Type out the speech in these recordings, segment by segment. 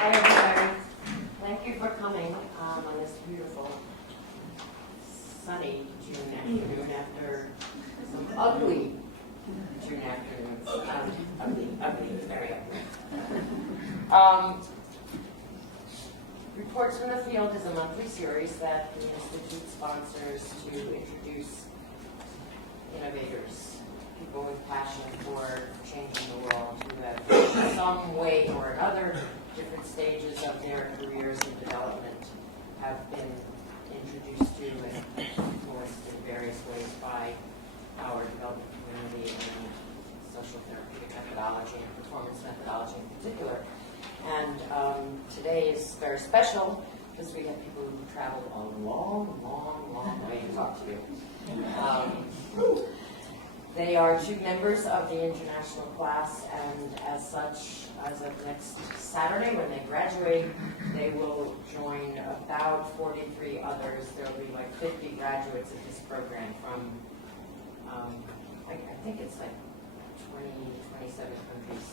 Hi, everybody. Thank you for coming on this beautiful, sunny June afternoon after some ugly June afternoons. Ugly, very ugly. Reports from the Field is a monthly series that the Institute sponsors to introduce innovators, people with passion for changing the world, who have in some way or another, different stages of their careers and development, have been introduced to and influenced in various ways by our development community and social therapeutic methodology and performance methodology in particular. And today is very special because we have people who traveled a long way to talk to you. They are two members of the international class, and as such, as of next Saturday when they graduate, they will join about 43 others. There will be like 50 graduates of this program from, I think it's like 27 countries.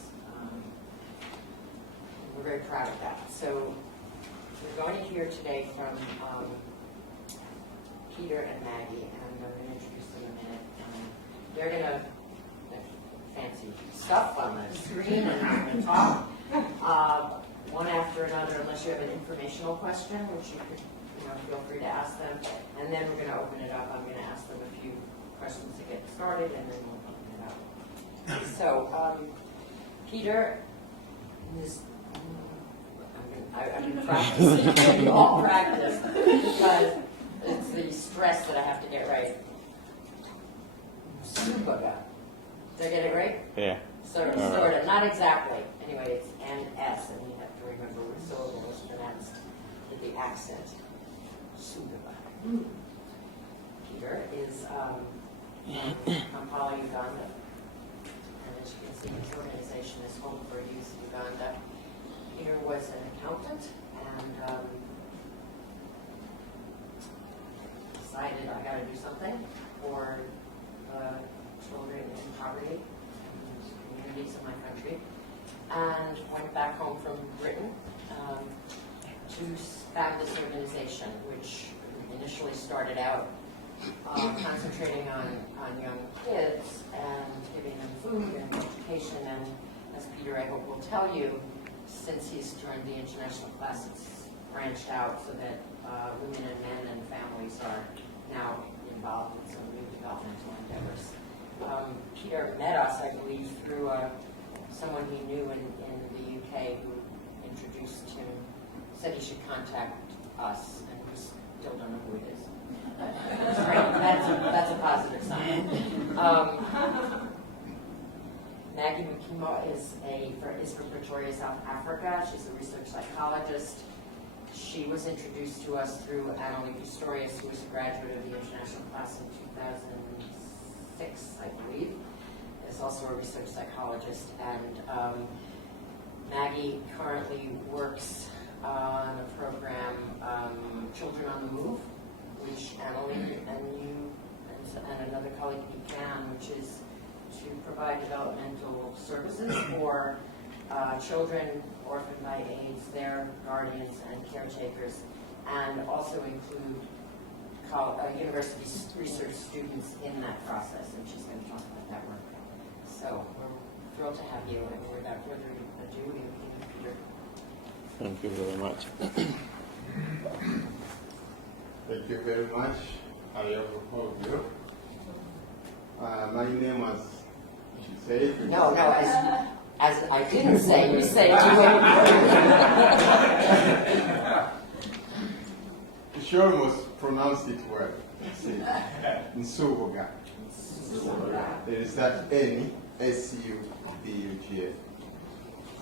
We're very proud of that. So we're going to hear today from Peter and Maggie, and I'm going to introduce them in a minute. They're going to fancy stuff on the screen, and they're going to talk one after another, unless you have an informational question, which you could, feel free to ask them. And then we're going to open it up. I'm going to ask them a few questions to get started, and then we'll open it up. So, Peter, I'm practicing. You all practice because it's the stress that I have to get right. Subaga. Did I get it right? Yeah. Sort of. Not exactly. Anyway, it's N-S, and you have to remember which syllable is pronounced with the accent. Subaga. Peter is from Kampala, Uganda. And as you can see, his organization is Home for Youth Uganda. Peter was an accountant and decided I got to do something for children in poverty communities in my country, and went back home from Britain to found this organization, which initially started out concentrating on young kids and giving them food and education. And as Peter, I hope, will tell you, since he's joined the international class, it's branched out so that women and men and families are now involved in some new developmental endeavors. Peter met us, I believe, through someone he knew in the UK who introduced him, said he should contact us, and we still don't know who it is. That's great. That's a positive sign. Maggie Mukimo is from Pretoria, South Africa. She's a research psychologist. She was introduced to us through Annalie Pistorius, who was a graduate of the international class in 2006, I believe. Is also a research psychologist. And Maggie currently works on a program, Children on the Move, which Annalie and you and another colleague began, which is to provide developmental services for children orphaned by AIDS, their guardians and caretakers, and also include university research students in that process, and she's going to talk about that work. So we're thrilled to have you, and without further ado, we begin with Peter. Thank you very much. Thank you very much. I have all of you. My name, as she said. No, as I didn't say, you say it. She almost pronounced it well. Nsubuga. There is that N, S-U-B-U-G-A.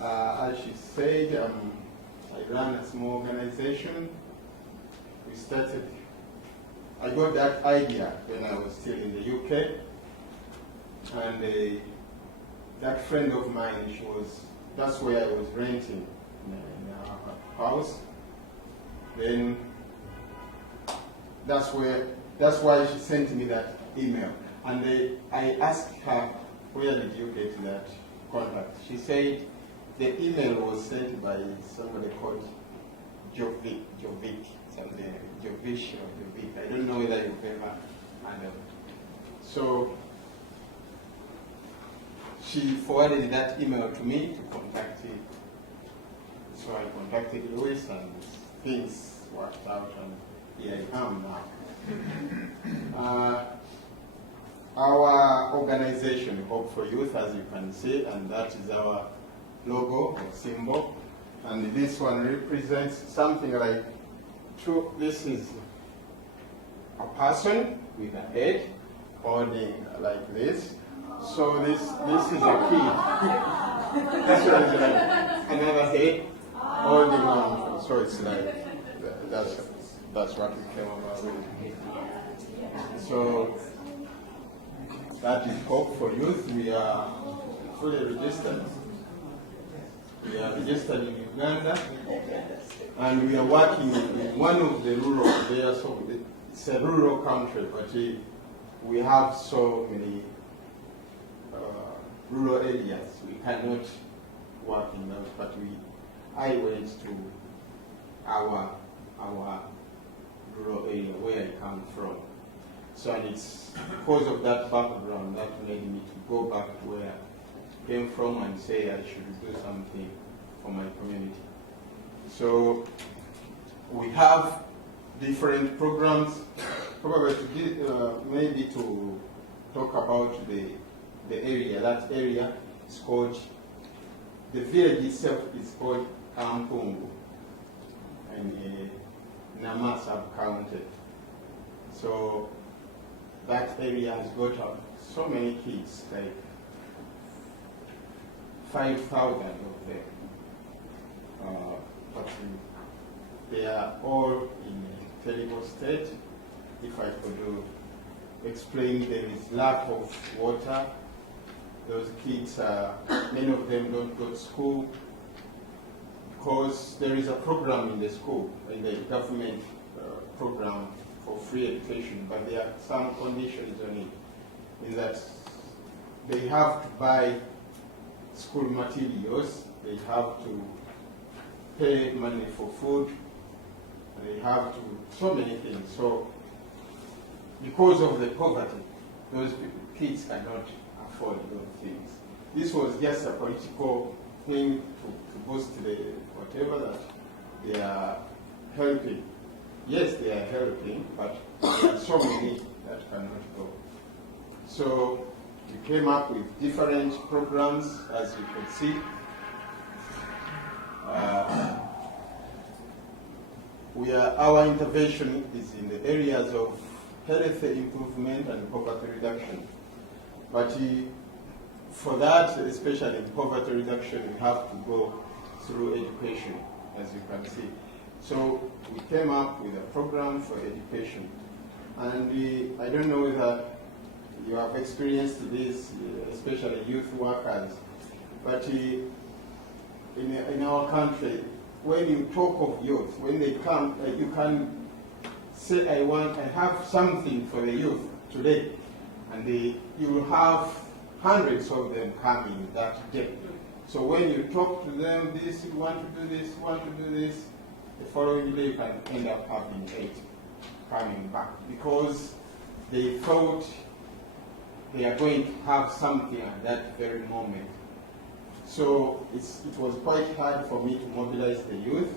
As she said, I run a small organization. I got that idea when I was still in the UK. And that friend of mine, that's where I was renting in a house. Then that's why she sent me that email. And I asked her, where did you get that contact? She said the email was sent by somebody called Jovic, something, Jovish or Jovic. I don't know whether you've ever heard of it. So she forwarded that email to me to contact him. So I contacted Louis and things worked out, and here I am now. Our organization, Hope for Youth, as you can see, and that is our logo or symbol. And this one represents something like this is a person with a head holding like this. So this is a kid. This one is like another head holding on. So it's like that's what we came about with. So that is Hope for Youth. We are fully registered. We are registered in Uganda, and we are working in one of the rural areas. So it's a rural country, but we have so many rural areas. We cannot work in those, but I went to our rural area where I come from. So and it's because of that background that made me to go back to where I came from and say I should do something for my community. So we have different programs, probably maybe to talk about the area. That area is called, the village itself is called Kampungu and Nama sub-county. So that area has got so many kids, like 5,000 of them. But they are all in a terrible state. If I could explain, there is lack of water. Those kids, many of them don't go to school because there is a program in the school, in the government program for free education, but there are some conditions on it, in that they have to buy school materials, they have to pay money for food, they have to, so many things. So because of the poverty, those kids cannot afford those things. This was just a political thing to boost the whatever that they are helping. Yes, they are helping, but there are so many that cannot go. So we came up with different programs, as you can see. Our intervention is in the areas of health improvement and poverty reduction. But for that, especially in poverty reduction, we have to go through education, as you can see. So we came up with a program for education. And I don't know whether you have experienced this, especially youth workers, but in our country, when you talk of youth, when they come, you can say, I have something for the youth today, and you will have hundreds of them coming that day. So when you talk to them, this, you want to do this, you want to do this, the following day you can end up having 8 coming back, because they thought they are going to have something at that very moment. So it was quite hard for me to mobilize the youth.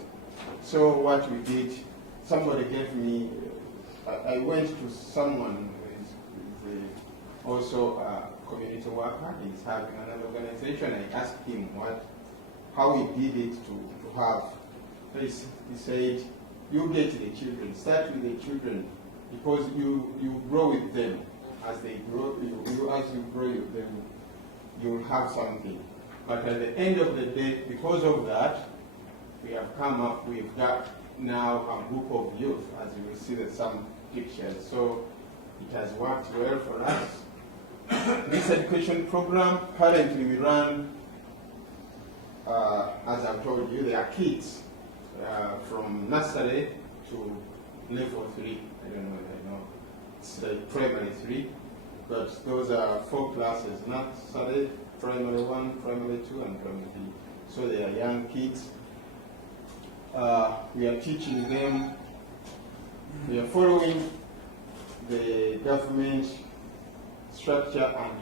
So what we did, somebody gave me, I went to someone who is also a community worker. He's having another organization. I asked him how he did it to have. He said, you get the children, start with the children, because you grow with them. As they grow, as you grow with them, you will have something. But at the end of the day, because of that, we have come up, we've got now a group of youth, as you will see the some pictures. So it has worked well for us. This education program, currently we run, as I've told you, there are kids from nursery to level 3. I don't know if I know. It's like primary 3, but those are 4 classes, nursery, primary 1, primary 2, and primary 3. so they are young kids. We are teaching them, we are following the government structure, and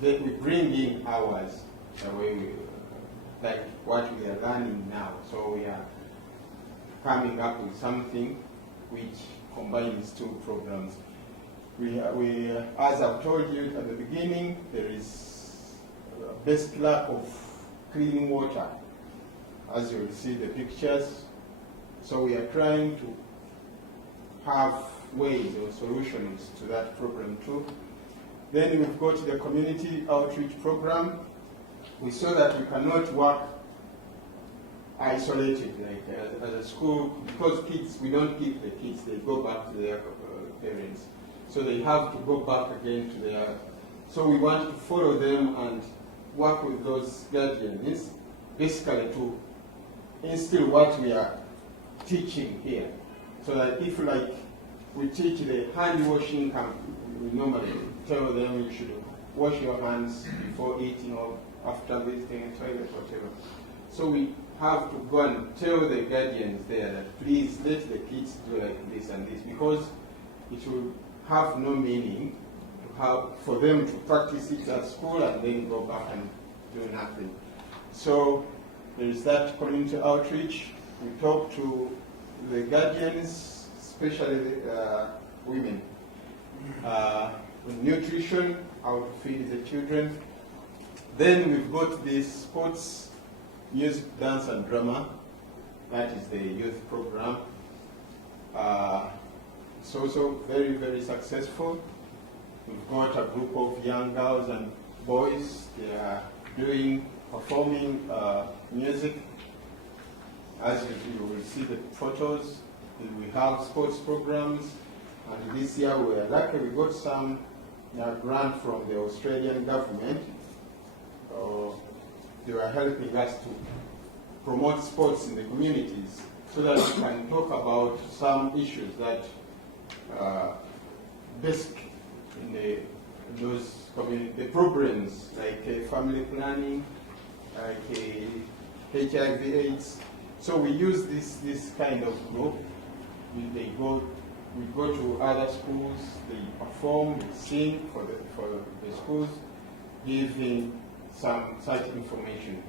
we bring in ours, the way like what we are learning now. So we are coming up with something which combines two programs. We as I've told you at the beginning, there is a basic lack of clean water, as you will see the pictures. So we are trying to have ways or solutions to that problem too. Then we've got the community outreach program. We saw that we cannot work isolated, like as a school, because kids, we don't keep the kids, they go back to their parents. So they have to go back again to their, so we want to follow them and work with those guardians, basically to instill what we are teaching here. So that if like we teach the hand washing, we normally tell them you should wash your hands before eating or after visiting a toilet, whatever. So we have to go and tell the guardians there that please let the kids do like this and this, because it will have no meaning for them to practice it at school and then go back and do nothing. So there is that community outreach. We talk to the guardians, especially the women, with nutrition, how to feed the children. Then we've got this sports, music, dance and drama. That is the youth program. It's also very, very successful. We've got a group of young girls and boys. They are performing music. As you will see the photos, we have sports programs. And this year we are lucky we got some grant from the Australian government. They were helping us to promote sports in the communities so that we can talk about some issues that basic in those community, the programs like family planning, like HIV/AIDS. So we use this kind of group. We go to other schools, they perform, they sing for the schools, giving some such information.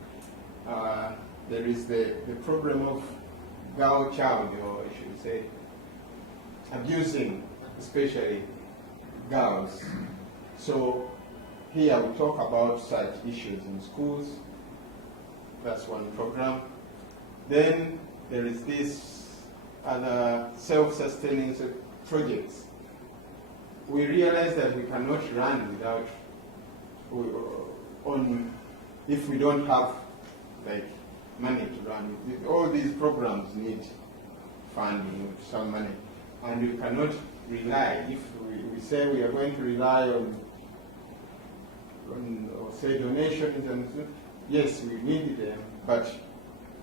There is the problem of girl child, or I should say, abusing, especially girls. So here we talk about such issues in schools. That's one program. Then there is this other self-sustaining projects. We realize that we cannot run without, if we don't have like money to run. All these programs need funding, some money, and we cannot rely. If we say we are going to rely on or say donations, and yes, we need them, but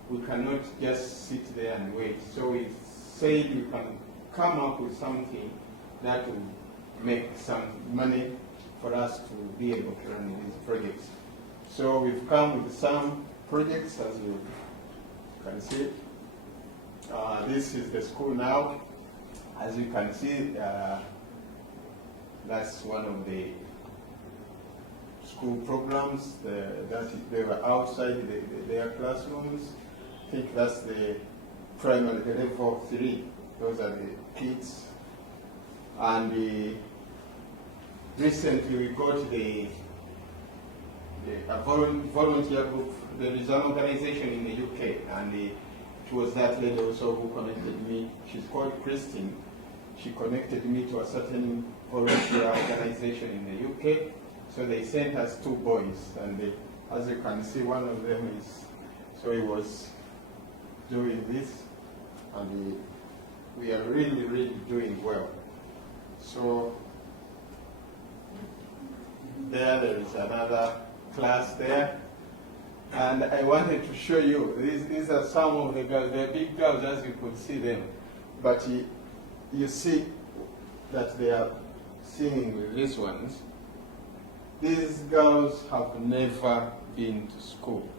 we cannot just sit there and wait. So we said we can come up with something that will make some money for us to be able to run these projects. So we've come with some projects, as you can see. This is the school now. As you can see, that's one of the school programs. They were outside their classrooms. I think that's the primary level 3. Those are the kids. And recently we got a volunteer group. There is an organization in the UK, and it was that lady also who connected me. She's called Christine. She connected me to a certain volunteer organization in the UK. So they sent us 2 boys, and as you can see, one of them he was doing this, and we are really, really doing well. So there is another class there. And I wanted to show you, these are some of the girls. They're big girls, as you could see them. But you see that they are singing with these ones. These girls have never been to school.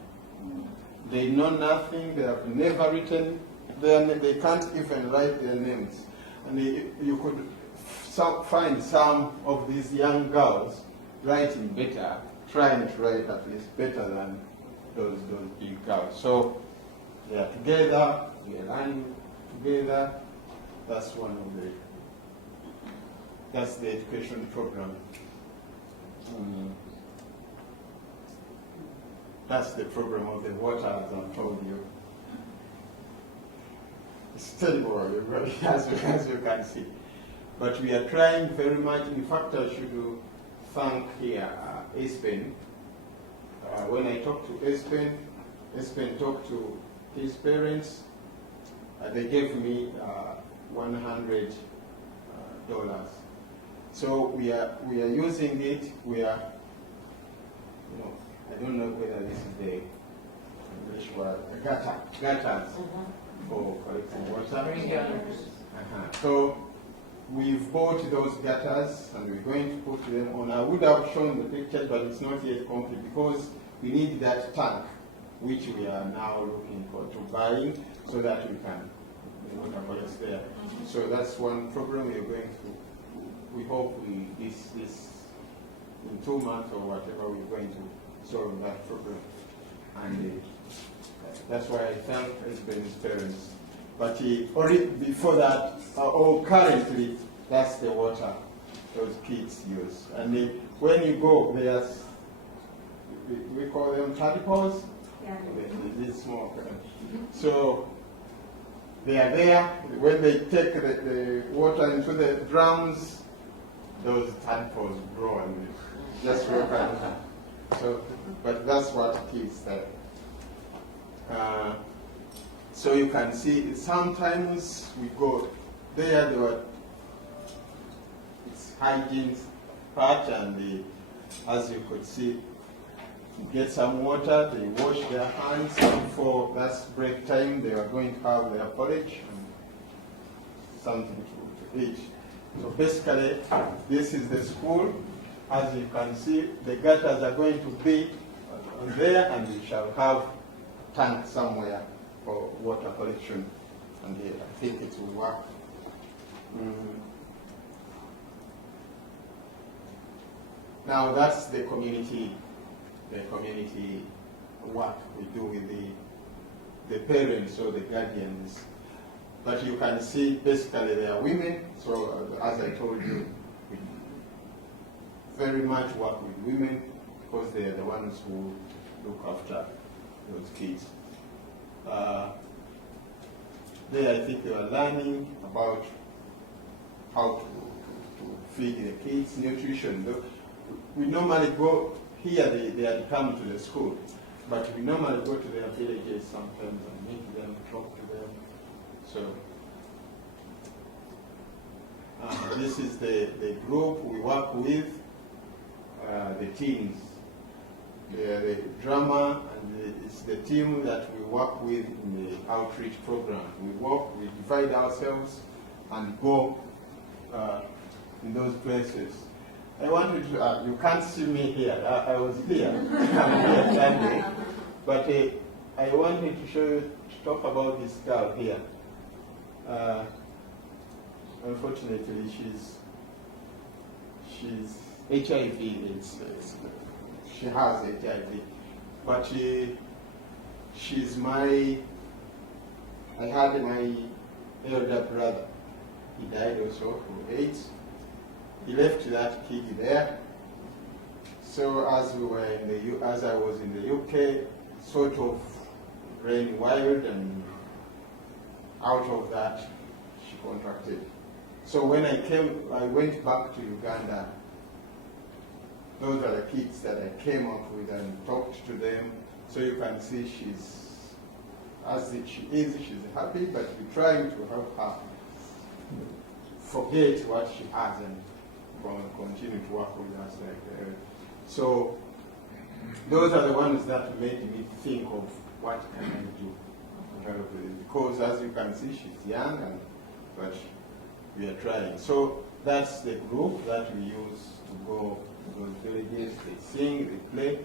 They know nothing. They have never written they can't even write their names. And you could find some of these young girls writing better, trying to write at least better than those big girls. So they are together, we are learning together. That's the education program. That's the program of the water, as I told you. It's terrible, as you can see. But we are trying very much. In fact, I should thank here Espen. When I talked to Espen talked to his parents. They gave me $100. So we are using it. We are, I don't know whether this is the English word, gutters for collecting water. So we've bought those gutters and we're going to put them on. I would have shown the pictures, but it's not yet complete because we need that tank, which we are now looking to buying so that we can water collect there. So that's one program we are going to. We hope this in 2 months or whatever we're going to solve that problem. And that's why I thank Espen's parents. But already before that, or currently, that's the water those kids use. And when you go, there's, we call them tadpoles. Yeah. These small. So they are there. When they take the water into the drums, those tadpoles grow and just work out. So, but that's what it is. So you can see sometimes we go there. It's hygiene part, and as you could see, get some water. They wash their hands before that's break time. They are going to have their porridge and something to eat. So basically, this is the school. As you can see, the gutters are going to be there, and we shall have tank somewhere for water collection. And I think it will work. Now that's the community work we do with the parents or the guardians. But you can see basically they are women, so as I told you, we very much work with women because they are the ones who look after those kids. There I think they are learning about how to feed the kids, nutrition. We normally go here, they had come to the school, but we normally go to their villages sometimes and meet them, talk to them. So this is the group we work with, the teens. The drama, and it's the team that we work with in the outreach program. We divide ourselves and go in those places. I wanted to, you can't see me here, I was here, I'm here Sunday, but I wanted to show you, to talk about this girl here. Unfortunately, she's HIV, she has HIV, but she's I had my elder brother, he died also from AIDS. He left that kid there. So as I was in the UK, sort of ran wild, and out of that, she contracted. So when I went back to Uganda. Those are the kids that I came up with and talked to them. So you can see she's happy, but we're trying to help her forget what she has and continue to work with us like that. So those are the ones that made me think of what can I do to help with it. Because as you can see, she's young, but we are trying. So that's the group that we use to go to those villages. They sing, they play.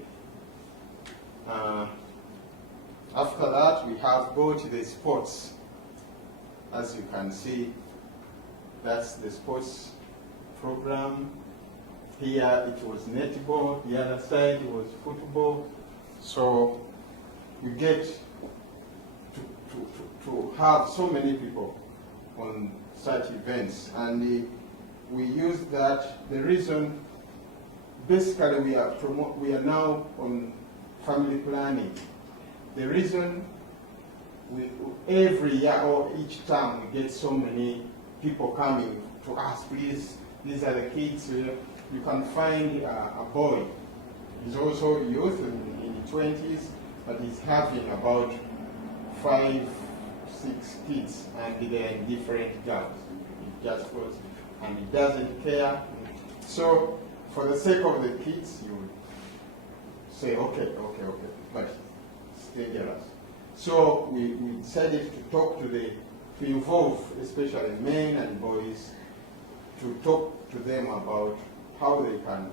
After that, we have go to the sports. As you can see, that's the sports program. Here it was netball, the other side was football. So you get to have so many people on such events, and we use that. The reason, basically, we are now on family planning. The reason every year or each time we get so many people coming to us, please, these are the kids. You can find a boy. He's also youth in the 20s, but he's having about 5, 6 kids, and they're in different jobs. He just goes, and he doesn't care. So, for the sake of the kids, you say, okay, but it's dangerous. So we decided to talk to involve especially men and boys, to talk to them about how they can,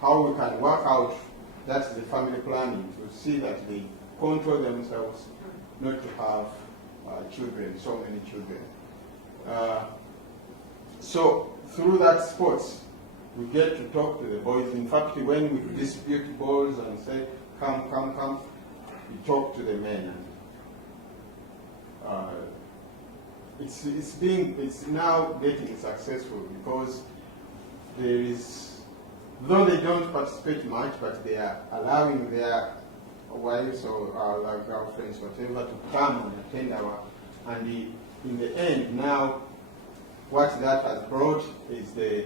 how we can work out, that's the family planning, to see that they control themselves, not to have children, so many children. So through that sports, we get to talk to the boys. In fact, when we distribute balls and say, come, we talk to the men. It's now getting successful because there is, though they don't participate much, but they are allowing their wives or their girlfriends, whatever, to come and attend our, and in the end now, what that has brought is the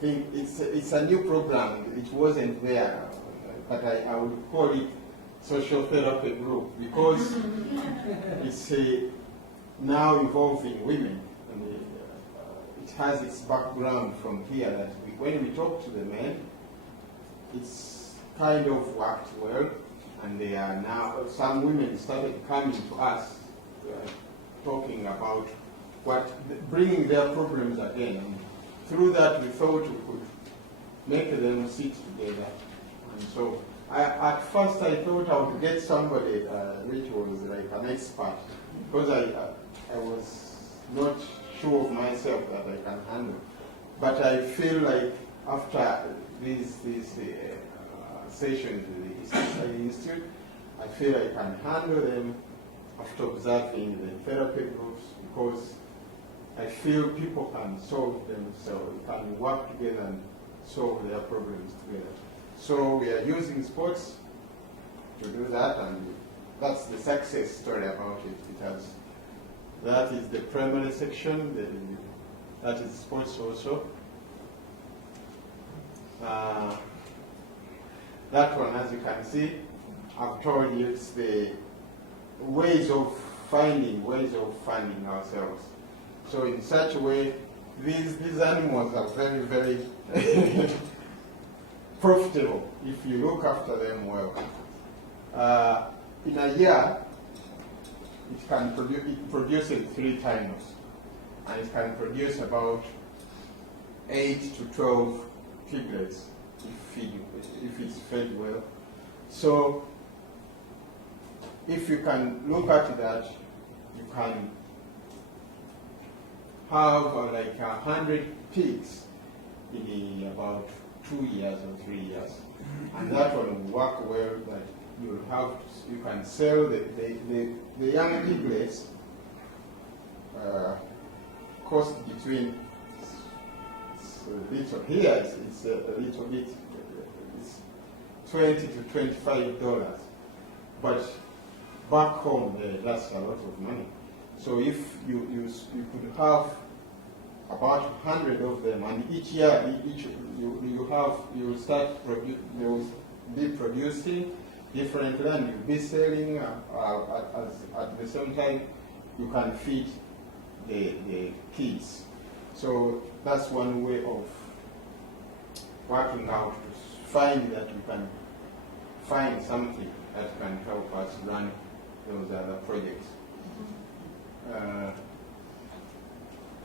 thing. It's a new program. It wasn't there, but I would call it social therapy group because it's now involving women. And it has its background from here that when we talk to the men, it's kind of worked well, and they are now, some women started coming to us talking about bringing their problems again. And through that, we thought we could make them sit together. And so, at first I thought I would get somebody which was like an expert, because I was not sure of myself that I can handle. But I feel like after these sessions with the Institute, I feel I can handle them after observing the therapy groups, because I feel people can solve themselves, can work together and solve their problems together. So we are using sports to do that, and that's the success story about it. That is the primary section, that is sports also. That one, as you can see, I've told you it's the ways of funding ourselves. So in such a way, these animals are very, very profitable if you look after them well. In a year, it produces 3 times, and it can produce about 8 to 12 piglets if it's fed well. So if you can look at that, you can have like 100 pigs in about 2 years or 3 years, and that one will work well. That you can sell the young piglets. Cost between here it's a little bit, it's $20 to $25, but back home that's a lot of money. So if you could have about 100 of them, and each year you will be producing differently, and you'll be selling at the same time you can feed the kids. So that's one way of working out to find that we can find something that can help us run those other projects.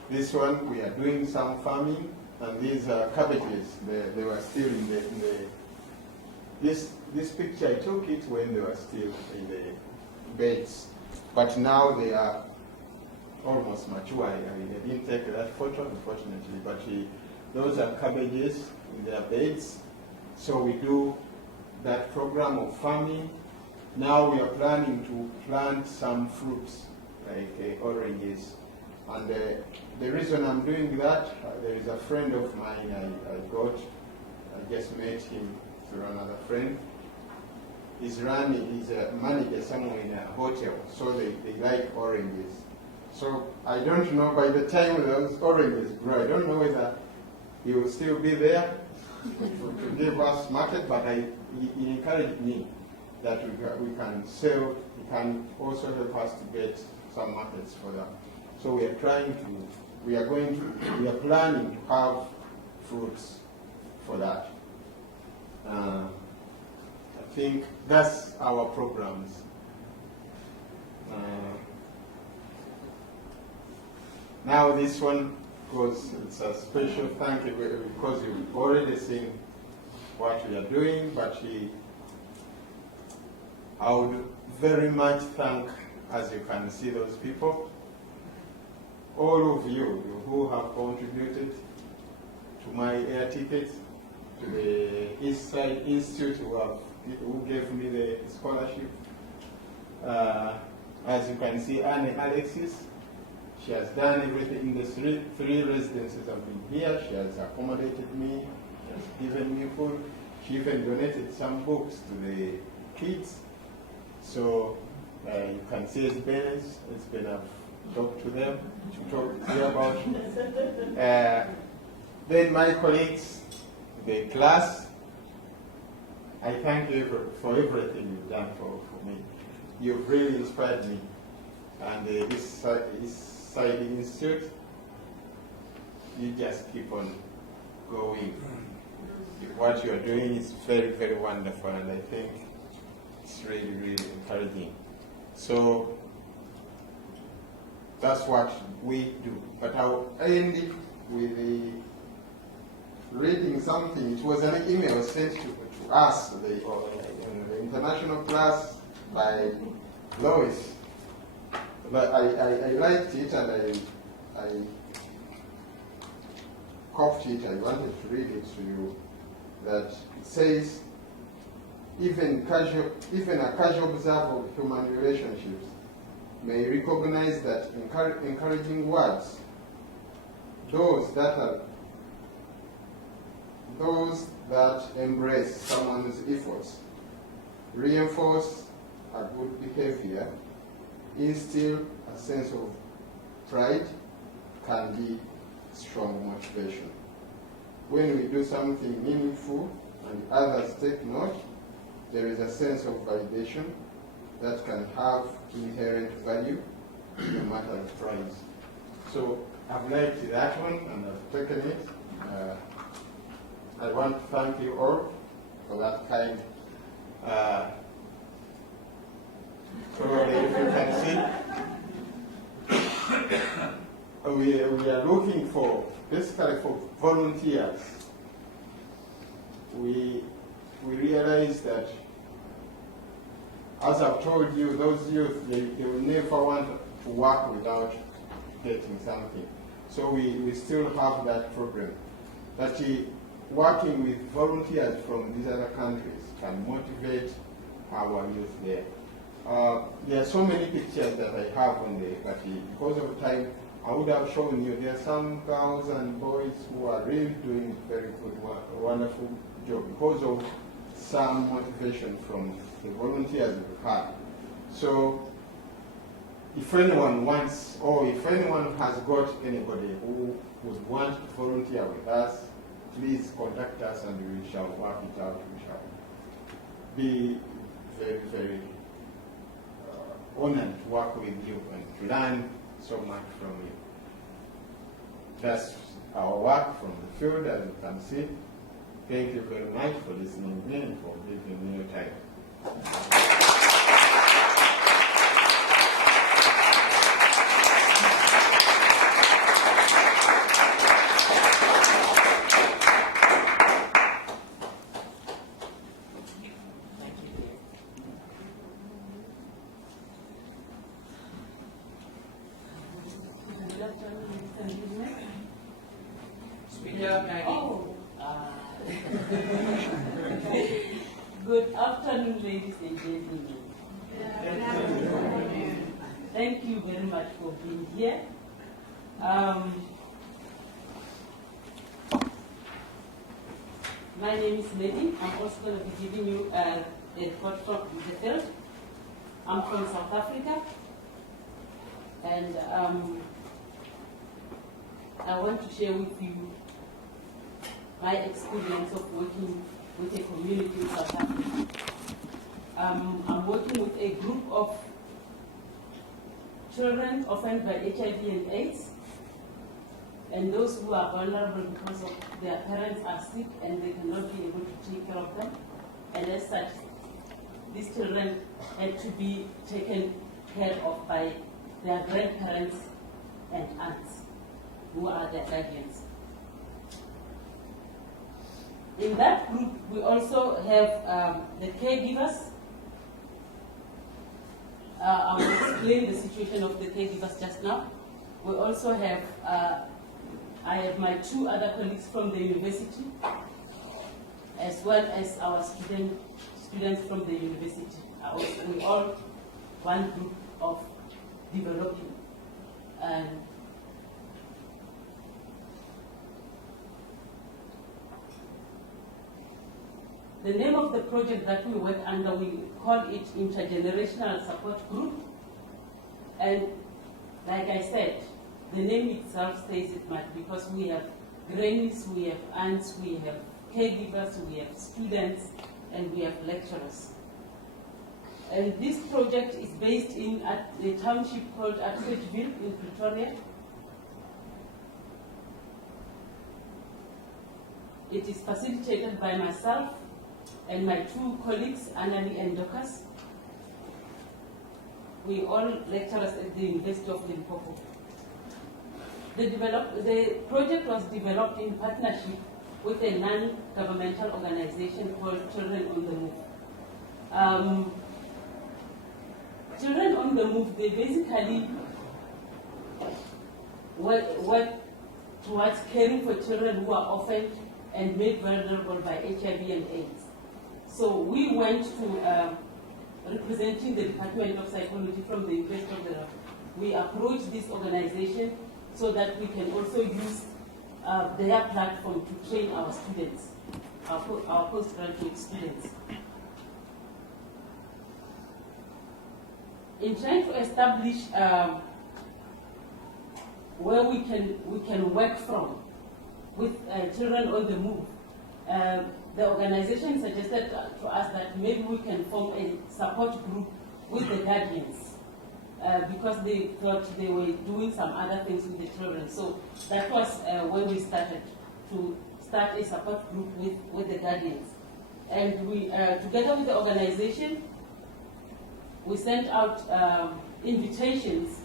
This one, we are doing some farming, and these are cabbages. They were still in the this picture, I took it when they were still in the beds, but now they are almost mature. I didn't take that photo, unfortunately, but those are cabbages in their beds. So we do that program of farming. Now we are planning to plant some fruits, like oranges. And the reason I'm doing that, there is a friend of mine I just met him through another friend. He's a manager somewhere in a hotel, so they like oranges. So I don't know, by the time those oranges grow, I don't know whether he will still be there to give us market, but he encouraged me that we can sell, he can also help us to get some markets for them. So we are planning to have fruits for that. I think that's our programs. Now this one, because it's a special thank you, because you've already seen what we are doing, but I would very much thank, as you can see those people, all of you who have contributed to my air tickets, to the East Side Institute who gave me the scholarship. As you can see, Anne Alexis, she has done everything. In the three residences I've been here, she has accommodated me, she has given me food. She even donated some books to the kids. So you can see it's been I've talked to them, to talk to you about. Then my colleagues, the class, I thank you for everything you've done for me. You've really inspired me. And the East Side Institute, you just keep on going. What you are doing is very, very wonderful, and I think it's really, really encouraging. So that's what we do. But I'll end it with reading something. It was an email sent to us, the international class by Lois. But I liked it, and I copied it. I wanted to read it to you. That it says, even a casual observer of human relationships may recognize that encouraging words, those that embrace someone's efforts, reinforce a good behavior, instill a sense of pride, can be strong motivation. When we do something meaningful and others take note, there is a sense of validation that can have inherent value, no matter the price. So I've liked that one, and I've taken it. I want to thank you all for that kind. Probably, if you can see, we are looking for, basically for volunteers. We realize that, as I've told you, those youth, they will never want to work without getting something. So we still have that program. That working with volunteers from these other countries can motivate our youth there. There are so many pictures that I have on there, but because of time, I would have shown you. There are some girls and boys who are really doing very good, wonderful job because of some motivation from the volunteers we've had. So if anyone wants, or if anyone has got anybody who would want to volunteer with us, please contact us and we shall work it out. We shall be very, very honored to work with you and to learn so much from you. That's our work from the field, as you can see. Thank you very much for listening to me and for giving me your time. Oh. Good afternoon, ladies and gentlemen. Thank you very much for being here. My name is Lady. I'm also going to be giving you a report from the field. I'm from South Africa, and I want to share with you my experience of working with a community in South Africa. I'm working with a group of children orphaned by HIV and AIDS, and those who are vulnerable because of their parents are sick and they cannot be able to take care of them. And as such, these children had to be taken care of by their grandparents and aunts, who are their guardians. In that group, we also have the caregivers. I will explain the situation of the caregivers just now. We also have, I have my two other colleagues from the university, as well as our students from the university. We all one group of developing. And the name of the project that we work under, we call it Intergenerational Support Group. And like I said, the name itself says it much, because we have grannies, we have aunts, we have caregivers, we have students, and we have lecturers. And this project is based in a township called activism in Pretoria. It is facilitated by myself and my two colleagues, Annalie and Dorcas. We all lecturers at the University of Limpopo. The project was developed in partnership with a non-governmental organization called Children on the Move. Children on the Move, they basically work towards caring for children who are orphaned and made vulnerable by HIV and AIDS. So we went to, representing the Department of Psychology from the University of Limpopo, we approached this organization so that we can also use their platform to train our students, our postgraduate students. In trying to establish where we can work from with children on the move, the organization suggested to us that maybe we can form a support group with the guardians, because they thought they were doing some other things with the children. So that was when we started to start a support group with the guardians. And we, together with the organization, we sent out invitations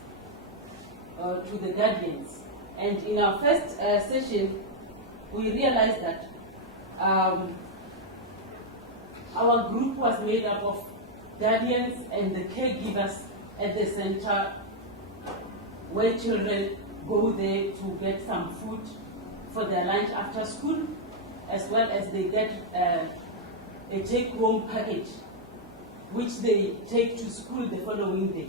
to the guardians. And in our first session, we realized that our group was made up of guardians and the caregivers at the center, where children go there to get some food for their lunch after school, as well as they get a take-home package, which they take to school the following day.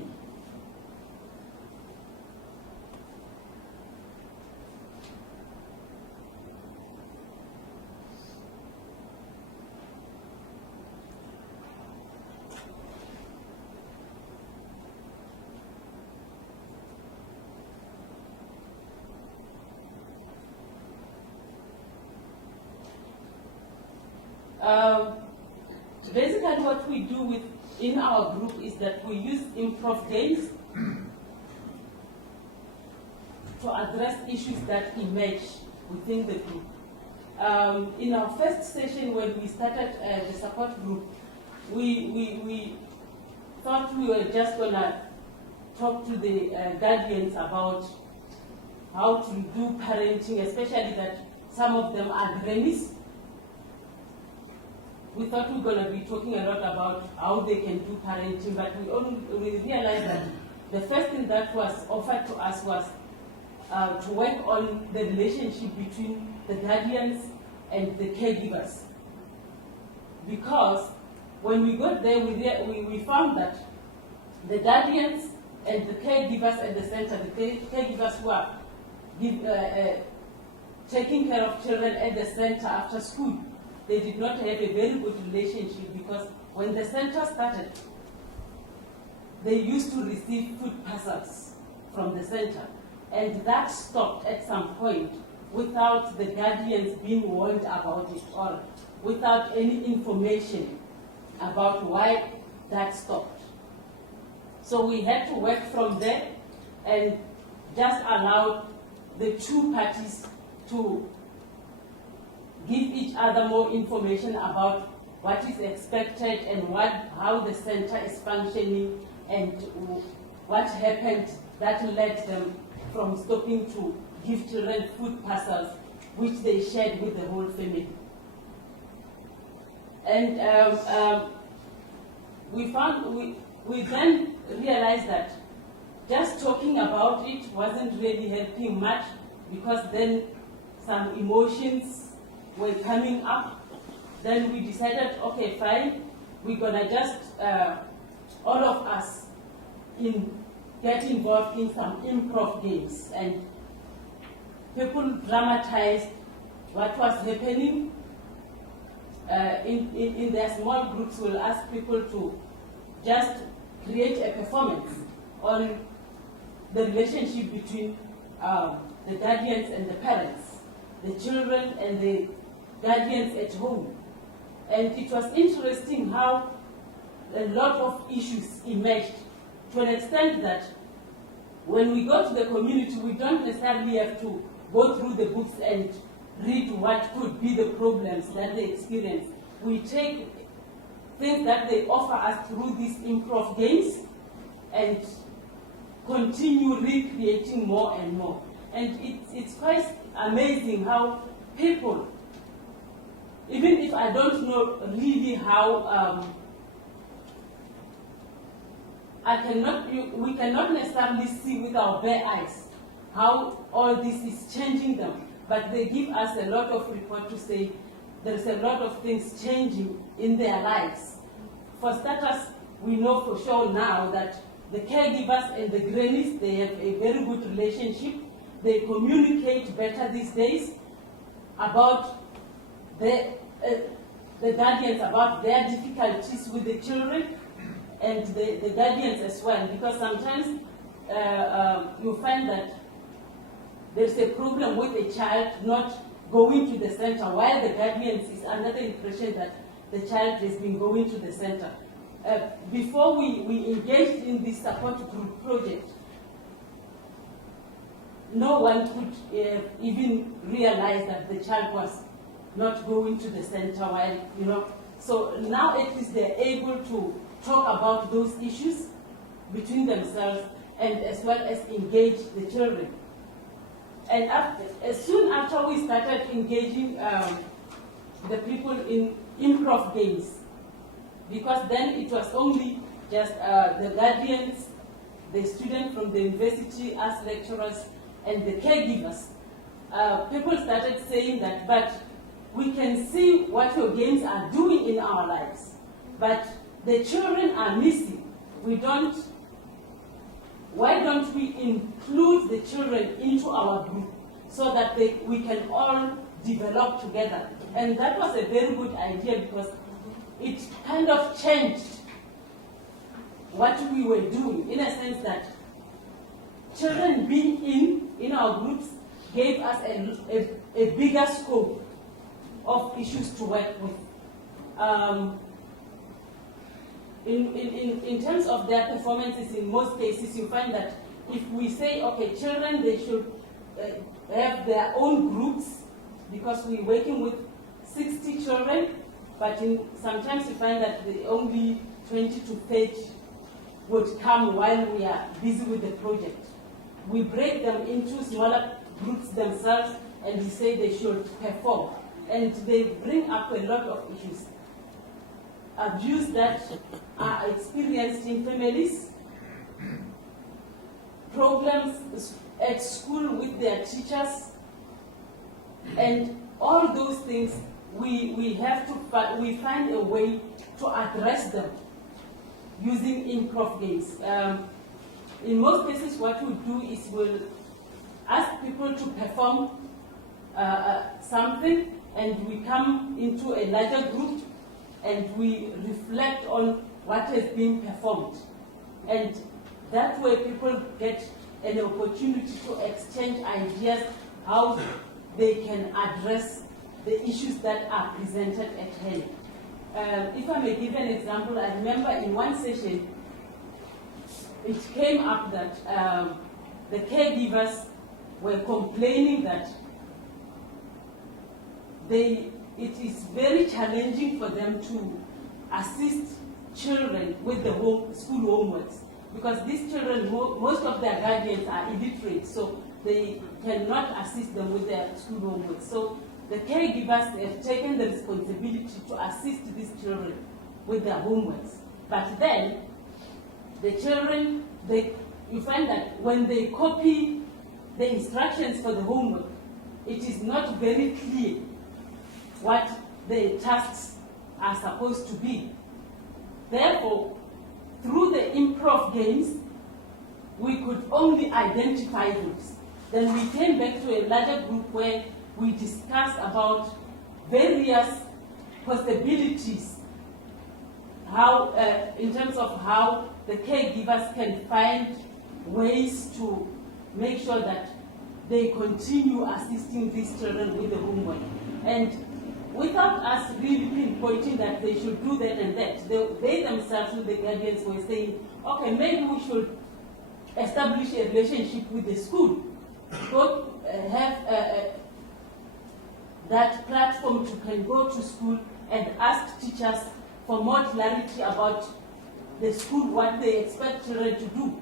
Basically what we do in our group is that we use improv games to address issues that emerge within the group. In our first session, when we started the support group, we thought we were just going to talk to the guardians about how to do parenting, especially that some of them are grannies. We thought we were going to be talking a lot about how they can do parenting, but we realized that the first thing that was offered to us was to work on the relationship between the guardians and the caregivers. Because when we got there, we found that the guardians and the caregivers at the center, the caregivers who are taking care of children at the center after school, they did not have a very good relationship, because when the center started, they used to receive food parcels from the center. And that stopped at some point without the guardians being warned about it, or without any information about why that stopped. So we had to work from there and just allow the two parties to give each other more information about what is expected and how the center is functioning, and what happened that led them from stopping to give children food parcels, which they shared with the whole family. And we then realized that just talking about it wasn't really helping much, because then some emotions were coming up. Then we decided, okay, fine, we're gonna just, all of us, get involved in some improv games, and people dramatized what was happening. In their small groups, we'll ask people to just create a performance on the relationship between the guardians and the parents, the children and the guardians at home. And it was interesting how a lot of issues emerged, to an extent that when we go to the community, we don't necessarily have to go through the books and read what could be the problems that they experience. We take things that they offer us through these improv games and continue recreating more and more. And it's quite amazing how people, even if I don't know really how, we cannot necessarily see with our bare eyes how all this is changing them, but they give us a lot of report to say there's a lot of things changing in their lives. For starters, we know for sure now that the caregivers and the grannies, they have a very good relationship. They communicate better these days about the guardians, about their difficulties with the children, and the guardians as well, because sometimes you find that there's a problem with a child not going to the center, while the guardians is under the impression that the child has been going to the center. Before we engaged in this support group project, no one could even realize that the child was not going to the center while, So now at least they're able to talk about those issues between themselves, and as well as engage the children. And as soon after we started engaging the people in improv games, because then it was only just the guardians, the students from the university, us lecturers, and the caregivers, people started saying that, but we can see what your games are doing in our lives, but the children are missing. Why don't we include the children into our group so that we can all develop together? And that was a very good idea, because it kind of changed what we were doing, in a sense that children being in our groups gave us a bigger scope of issues to work with. In terms of their performances, in most cases, you find that if we say, okay, children, they should have their own groups, because we're working with 60 children, but sometimes you find that only 20 to 30 would come while we are busy with the project. We break them into smaller groups themselves, and we say they should perform. And they bring up a lot of issues. Abuse that are experienced in families, problems at school with their teachers, and all those things, we find a way to address them using improv games. In most cases, what we do is we'll ask people to perform something, and we come into a larger group and we reflect on what has been performed. And that way people get an opportunity to exchange ideas how they can address the issues that are presented at hand. If I may give an example, I remember in one session, it came up that the caregivers were complaining that it is very challenging for them to assist children with the school homeworks, because these children, most of their guardians are illiterate, so they cannot assist them with their school homework. So the caregivers have taken the responsibility to assist these children with their homeworks. But then, the children, you find that when they copy the instructions for the homework, it is not very clear what the tasks are supposed to be. Therefore, through the improv games, we could only identify those. Then we came back to a larger group where we discussed about various possibilities, how, in terms of how the caregivers can find ways to make sure that they continue assisting these children with the homework. And without us really pinpointing that they should do that and that, they themselves, with the guardians, were saying, okay, maybe we should establish a relationship with the school, have that platform can go to school and ask teachers for more clarity about the school, what they expect children to do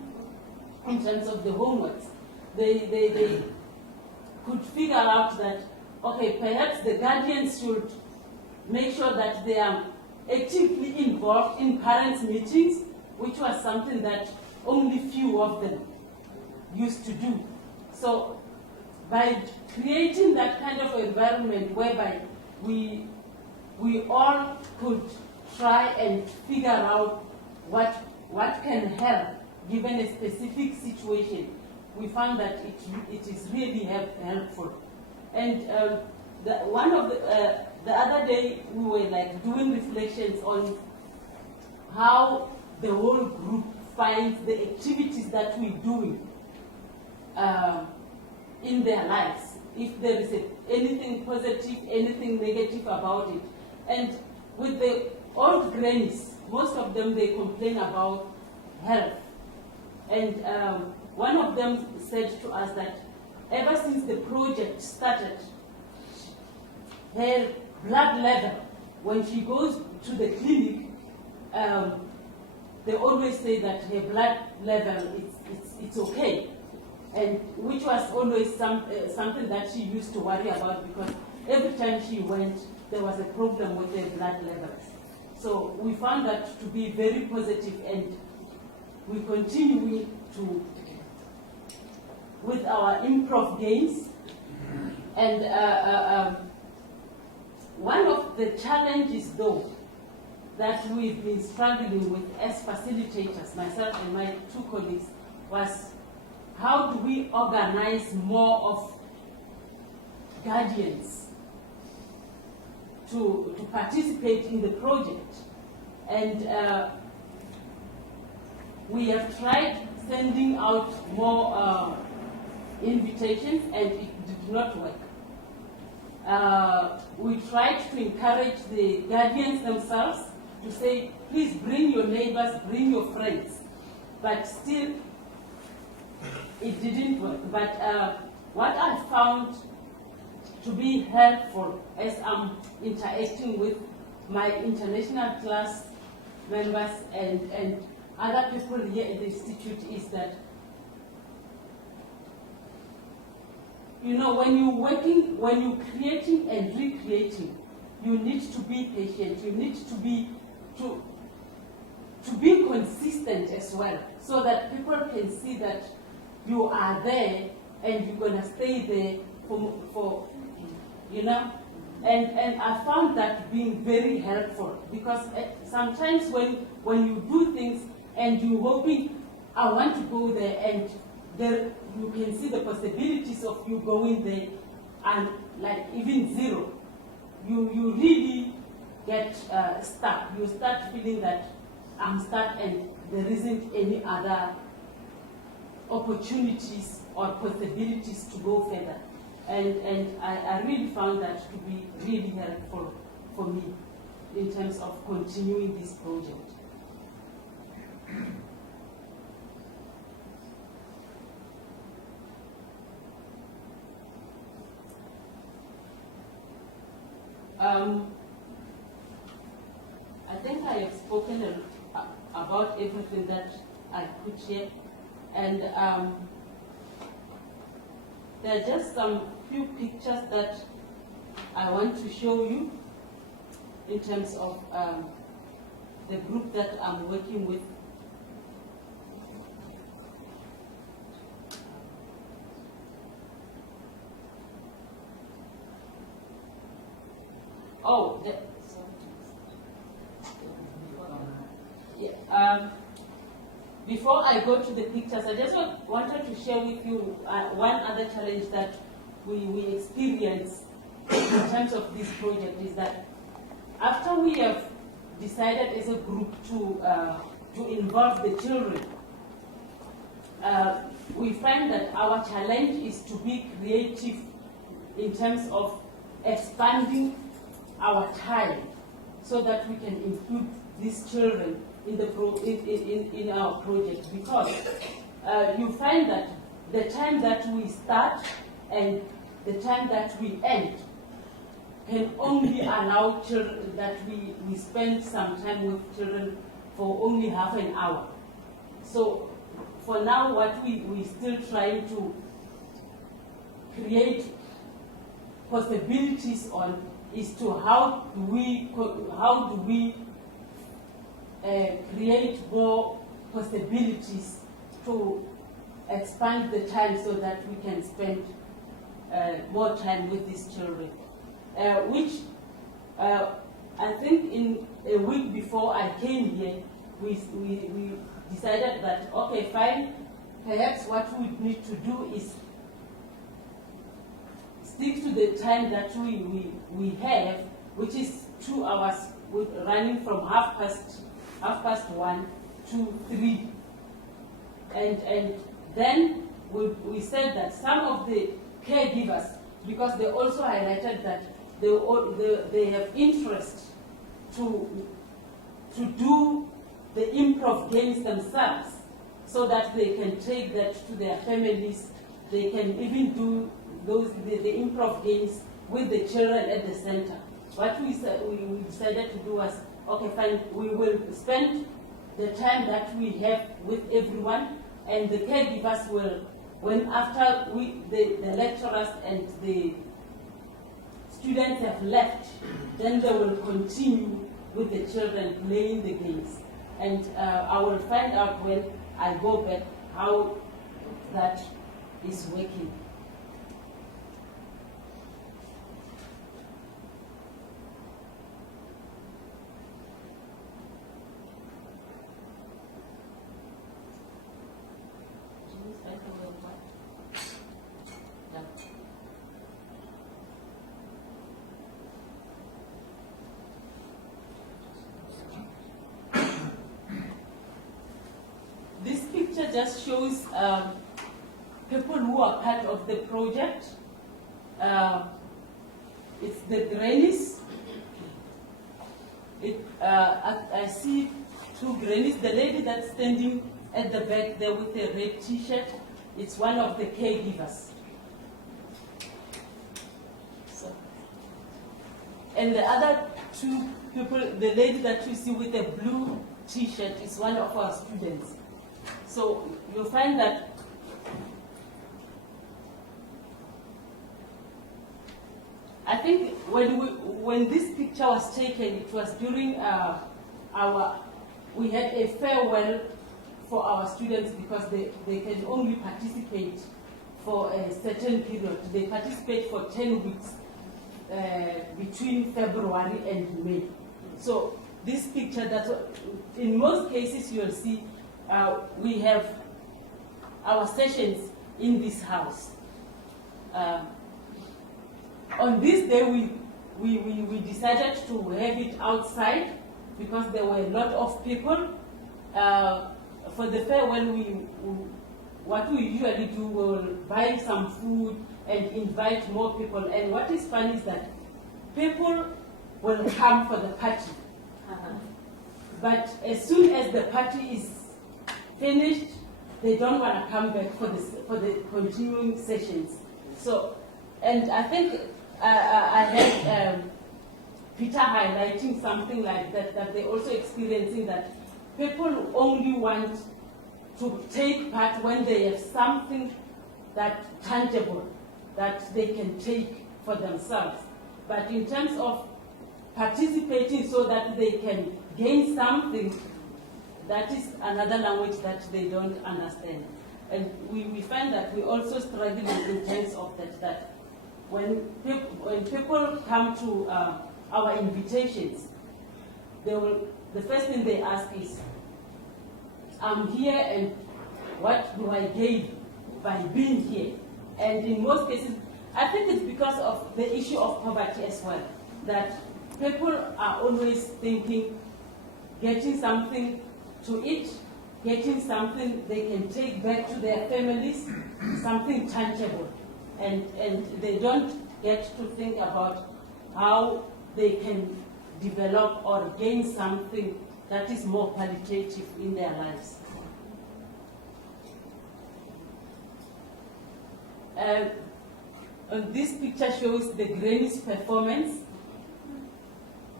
in terms of the homeworks. They could figure out that, okay, perhaps the guardians should make sure that they are actively involved in parents' meetings, which was something that only few of them used to do. So by creating that kind of environment whereby we all could try and figure out what can help given a specific situation, we found that it is really helpful. And the other day we were like doing reflections on how the whole group finds the activities that we're doing in their lives. If there is anything positive, anything negative about it. And with the old grannies, most of them, they complain about health. And one of them said to us that ever since the project started, her blood level, when she goes to the clinic, they always say that her blood level it's okay, and which was always something that she used to worry about, because every time she went, there was a problem with her blood levels. So we found that to be very positive, and we continue with our improv games. And one of the challenges, though, that we've been struggling with as facilitators, myself and my two colleagues, was how do we organize more of guardians to participate in the project. And we have tried sending out more invitations, and it did not work. We tried to encourage the guardians themselves to say, please bring your neighbors, bring your friends. But still, it didn't work. But what I found to be helpful as I'm interacting with my international class members and other people here at the Institute is that, you know, when you're creating and recreating, you need to be patient. You need to be consistent as well, so that people can see that you are there and you're gonna stay there for you know. And I found that being very helpful, because sometimes when you do things and you're hoping, I want to go there, and there you can see the possibilities of you going there, and like even zero, you really get stuck. You start feeling that I'm stuck and there isn't any other opportunities or possibilities to go further. And I really found that to be really helpful for me in terms of continuing this project. I think I have spoken about everything that I could share, and there are just some few pictures that I want to show you in terms of the group that I'm working with. Oh, before I go to the pictures, I just wanted to share with you one other challenge that we experience in terms of this project is that after we have decided as a group to involve the children, we find that our challenge is to be creative in terms of expanding our time so that we can include these children in in our project, because you find that the time that we start and the time that we end can only allow children that we spend some time with children for only half an hour. So for now, what we still trying to create possibilities on is to how do we create more possibilities to expand the time so that we can spend more time with these children, which I think in a week before I came here, we decided that, okay, fine, perhaps what we need to do is stick to the time that we have, which is 2 hours, with running from half past 1 to 3. And then we said that some of the caregivers, because they also highlighted that they have interest to do the improv games themselves, so that they can take that to their families. They can even do the improv games with the children at the center. What we decided to do was, okay, fine, we will spend the time that we have with everyone, and the caregivers will, when after the lecturers and the students have left, then they will continue with the children playing the games. And I will find out when I go back how that is working. This picture just shows people who are part of the project. It's the grannies. I see 2 grannies. The lady that's standing at the back there with a red t-shirt, it's one of the caregivers. So, and the other 2 people, the lady that you see with a blue t-shirt is one of our students. So you'll find that I think when this picture was taken, it was during we had a farewell for our students because they can only participate for a certain period. They participate for 10 weeks between February and May. So this picture, that in most cases you'll see we have our sessions in this house. On this day we decided to have it outside because there were a lot of people. For the farewell, what we usually do, we'll buy some food and invite more people. And what is fun is that people will come for the party. But as soon as the party is finished, they don't want to come back for the continuing sessions. So, and I think I had Peter highlighting something like that they're also experiencing that people only want to take part when they have something that tangible that they can take for themselves. But in terms of participating so that they can gain something, that is another language that they don't understand. And we find that we also struggle in terms of that when people come to our invitations, the first thing they ask is, I'm here and what do I gain by being here? And in most cases, I think it's because of the issue of poverty as well, that people are always thinking, getting something to eat, getting something they can take back to their families, something tangible. And they don't get to think about how they can develop or gain something that is more qualitative in their lives. This picture shows the granny's performance.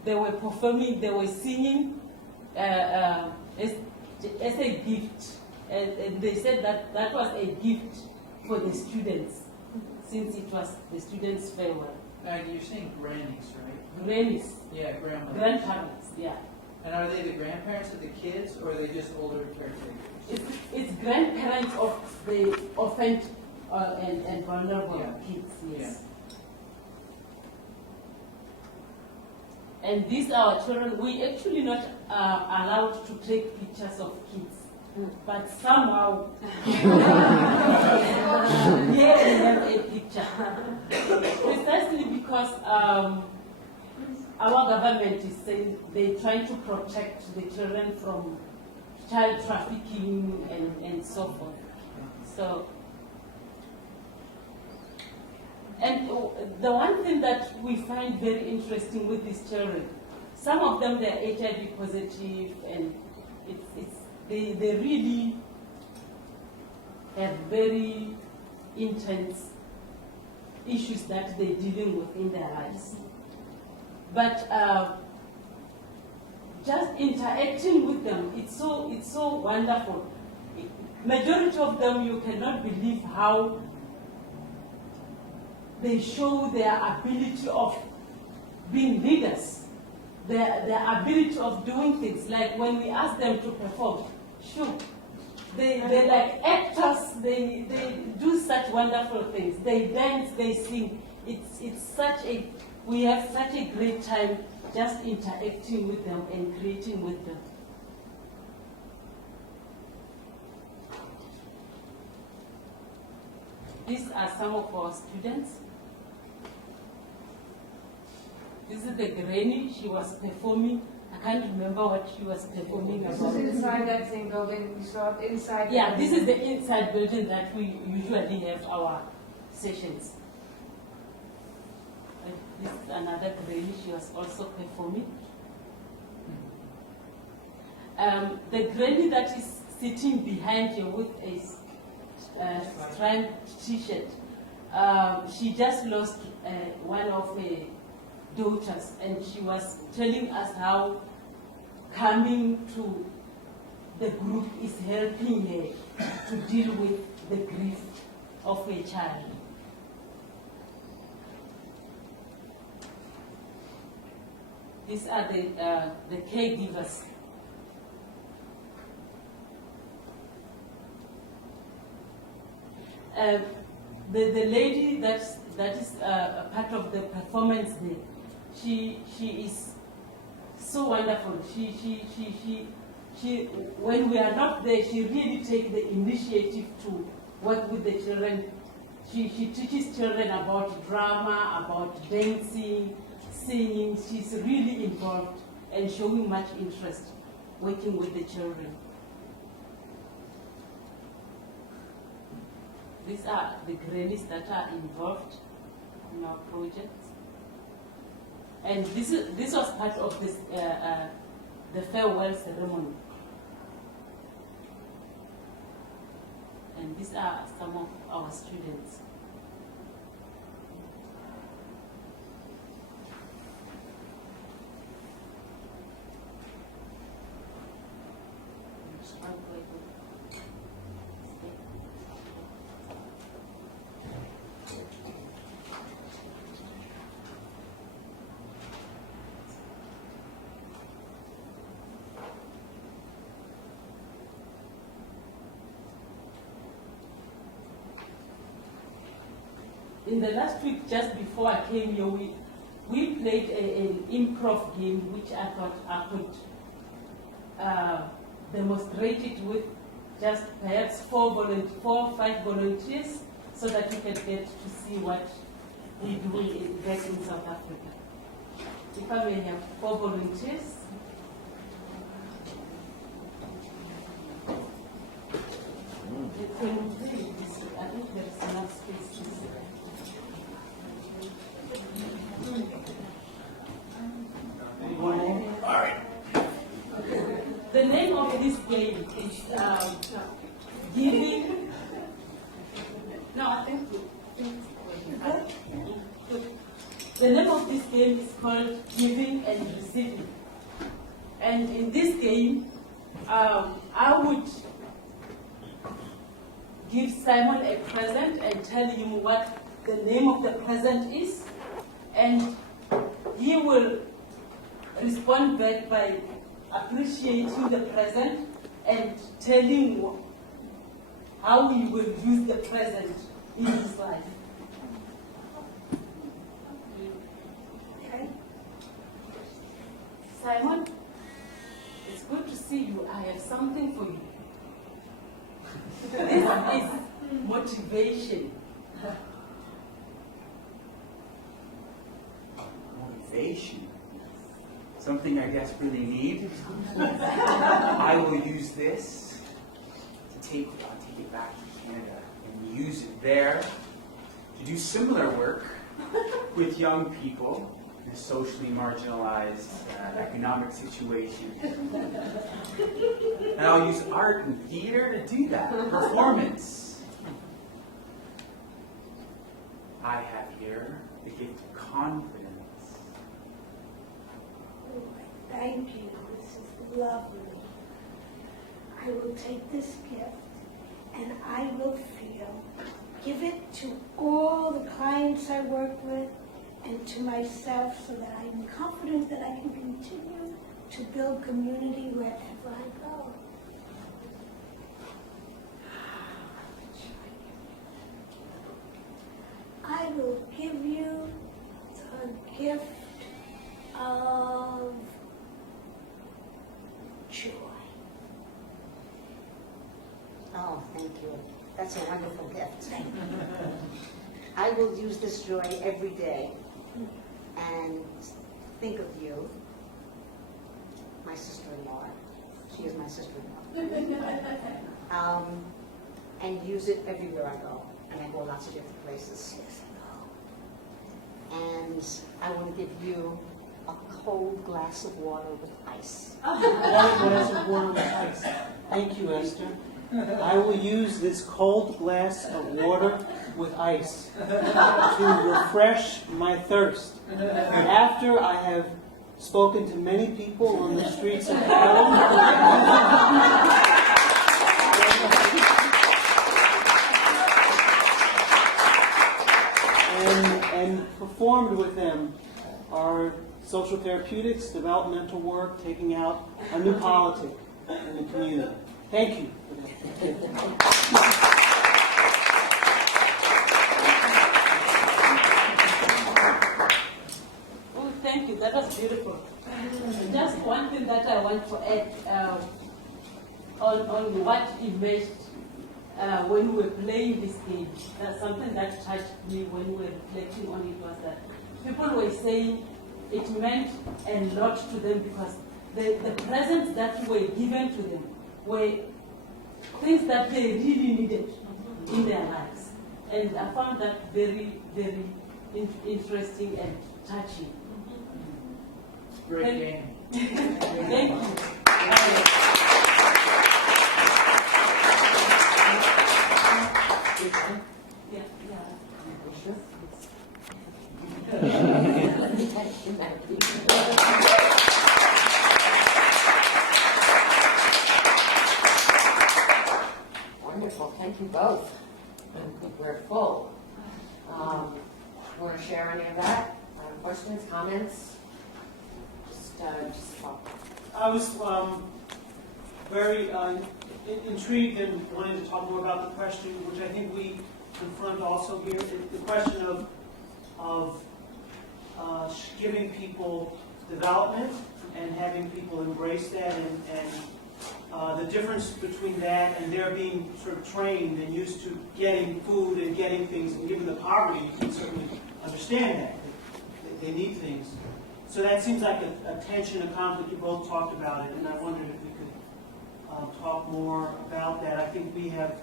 They were performing, they were singing as a gift. And they said that was a gift for the students, since it was the students' farewell. Maggie, you're saying grannies, right? Grannies. Yeah, grandmothers. Grandparents, yeah. And are they the grandparents of the kids, or are they just older caretakers? It's grandparents of the orphaned and vulnerable kids, yes. Yeah. And these are our children. We actually not allowed to take pictures of kids, but somehow here we have a picture. Precisely because our government is saying they're trying to protect the children from child trafficking and so forth. So, and the one thing that we find very interesting with these children, some of them they're HIV positive, and they really have very intense issues that they're dealing with in their lives. But just interacting with them, it's so wonderful. Majority of them, you cannot believe how they show their ability of being leaders, their ability of doing things. Like when we ask them to perform, sure, they're like actors. They do such wonderful things. They dance, they sing. We have such a great time just interacting with them and creating with them. These are some of our students. This is the granny. She was performing. I can't remember what she was performing about. This is inside that same building. You saw it inside. Yeah, this is the inside building that we usually have our sessions. This is another granny. She was also performing. The granny that is sitting behind you with a striped t-shirt, she just lost one of her daughters, and she was telling us how coming to the group is helping her to deal with the grief of her child. These are the caregivers. The lady that is a part of the performance there, she is so wonderful. She when we are not there, she really takes the initiative to work with the children. She teaches children about drama, about dancing, singing. She's really involved and showing much interest working with the children. These are the grannies that are involved in our project. And this was part of this, the farewell ceremony. And these are some of our students. In the last week, just before I came here, we played an improv game which I thought I could demonstrate it with just perhaps 4 or 5 volunteers, so that you can get to see what we do back in South Africa. If I may have 4 volunteers. I think there's enough space. The name of this game is Giving. No, I think. The name of this game is called Giving and Receiving. And in this game, I would give Simon a present and tell him what the name of the present is, and he will respond back by appreciating the present and telling how he will use the present in his life. Okay. Simon, it's good to see you. I have something for you. This is motivation. Motivation? Something I desperately need. I will use this to take it back to Canada and use it there to do similar work with young people in a socially marginalized economic situation. And I'll use art and theater to do that. Performance. I have here the gift of confidence. Thank you. This is lovely. I will take this gift and I will give it to all the clients I work with and to myself, so that I'm confident that I can continue to build community wherever I go. I will give you the gift of joy. Oh, thank you. That's a wonderful gift. I will use this joy every day and think of you, my sister-in-law. She is my sister-in-law. And use it everywhere I go. And I go lots of different places. And I want to give you a cold glass of water with ice. One glass of water with ice. Thank you, Esther. I will use this cold glass of water with ice to refresh my thirst. After I have spoken to many people on the streets of Harlem, and performed with them our social therapeutics, developmental work, taking out a new politic in the community. Thank you. emerged when we were playing this game. That's something that touched me when we were reflecting on it, was that people were saying it meant a lot to them because the presents that were given to them were things that they really needed in their lives. And I found that very, very interesting and touching. Great game. Thank you. Yeah, Wonderful, thank you both. We're full. Want to share any of that? Questions, comments? Just talk. I was very intrigued and wanted to talk more about the question, which I think we confront also here, the question of giving people development and having people embrace that, and the difference between that and their being sort of trained and used to getting food and getting things, and given the poverty, you can certainly understand that. They need things. So that seems like a tension, a conflict. You both talked about it, and I wondered if we could talk more about that. I think we have,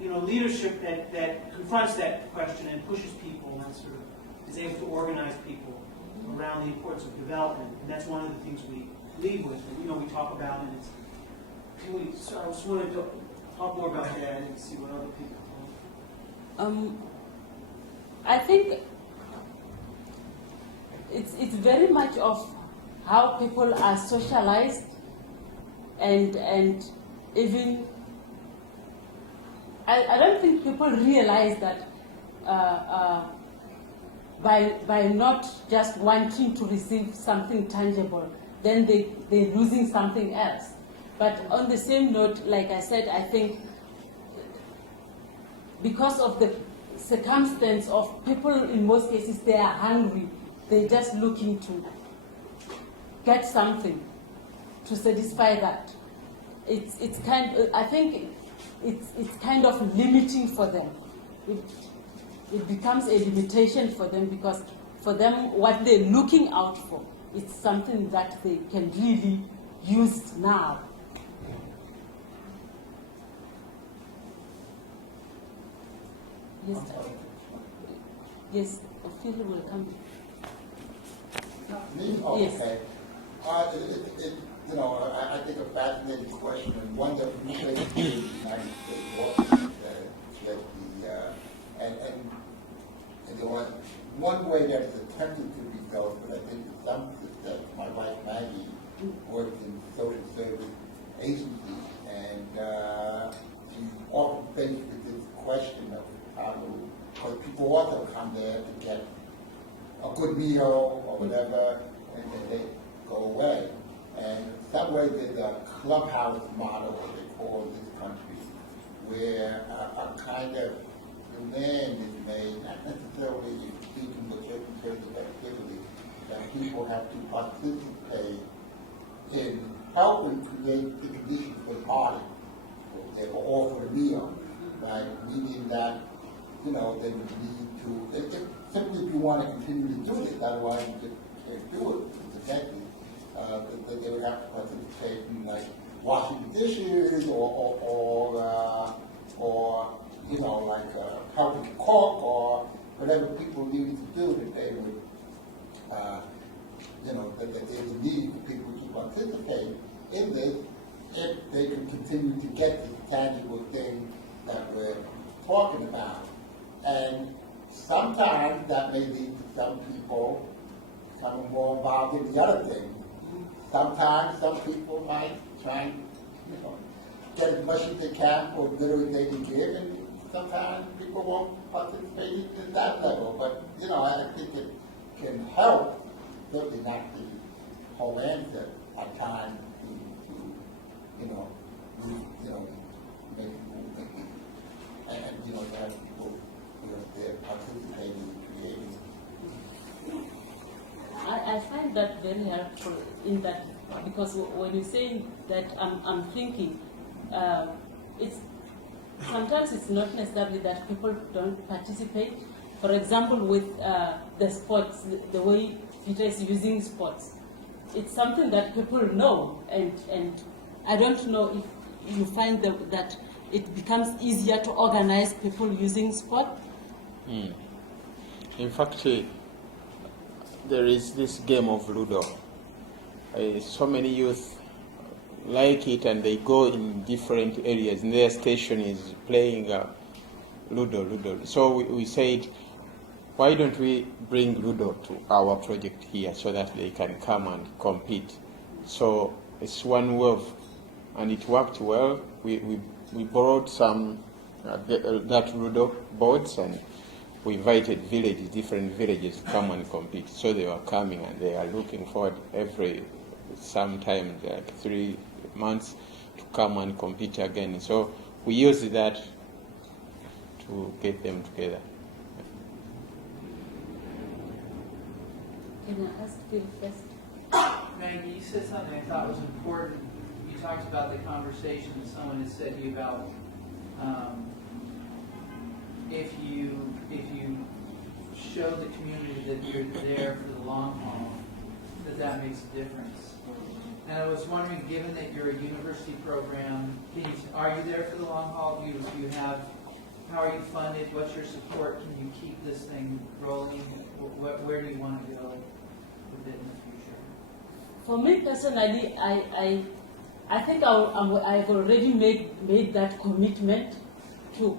leadership that confronts that question and pushes people and sort of is able to organize people around the importance of development. And that's one of the things we lead with. And, we talk about it. So I just wanted to talk more about that and see what other people think. I think it's very much of how people are socialized and even I don't think people realize that by not just wanting to receive something tangible, then they're losing something else. But on the same note, like I said, I think because of the circumstance of people, in most cases, they are hungry. They're just looking to get something to satisfy that. I think it's kind of limiting for them. It becomes a limitation for them because for them, what they're looking out for, it's something that they can really use now. Yes, yes, Ophelia will come. Me? Oh, Yes. okay. I think a fascinating question, and one that we face in the United States, and there was one way that it's attempted to be dealt, but I think in some that my wife Maggie works in social service agencies, and she's often faced with this question of how to, because people also come there to get a good meal or whatever, and then they go away. And in some ways there's a clubhouse model, what they call this country, where a kind of demand is made, not necessarily in speaking, but just in terms of activity, that people have to participate in helping create the conditions for the party, they will offer a meal, right? Meaning that, they would need to, simply if you want to continue to do this, otherwise you just can't do it, it's effective. That they would have to participate in like washing dishes or helping cook or whatever people needed to do, that they would that there was a need for people to participate in this if they could continue to get this tangible thing that we're talking about. And sometimes that may lead to some people becoming more involved in the other thing. Sometimes some people might try and get as much as they can for as little as they can give, and sometimes people won't participate at that level. But I think it can help, certainly not the whole answer at times to make people think, and to have people they're participating in creating. I find that very helpful in that, because when you say that, I'm thinking sometimes it's not necessarily that people don't participate. For example, with the sports, the way Peter is using sports, it's something that people know, and I don't know if you find that it becomes easier to organize people using sport. In fact, there is this game of Ludo. So many youth like it, and they go in different areas. And their station is playing Ludo. So we said, why don't we bring Ludo to our project here so that they can come and compete? So it's one way of, and it worked well. We borrowed some that Ludo boards, and we invited different villages to come and compete. So they were coming, and they are looking forward sometimes like 3 months to come and compete again. So we used that to get them together. Can I ask you first? Maggie, you said something I thought was important. You talked about the conversation that someone had said to you about if you show the community that you're there for the long haul, that makes a difference. And I was wondering, given that you're a university program, are you there for the long haul? Do you have, how are you funded? What's your support? Can you keep this thing rolling? Where do you want to go with it in the future? For me personally, I think I've already made that commitment to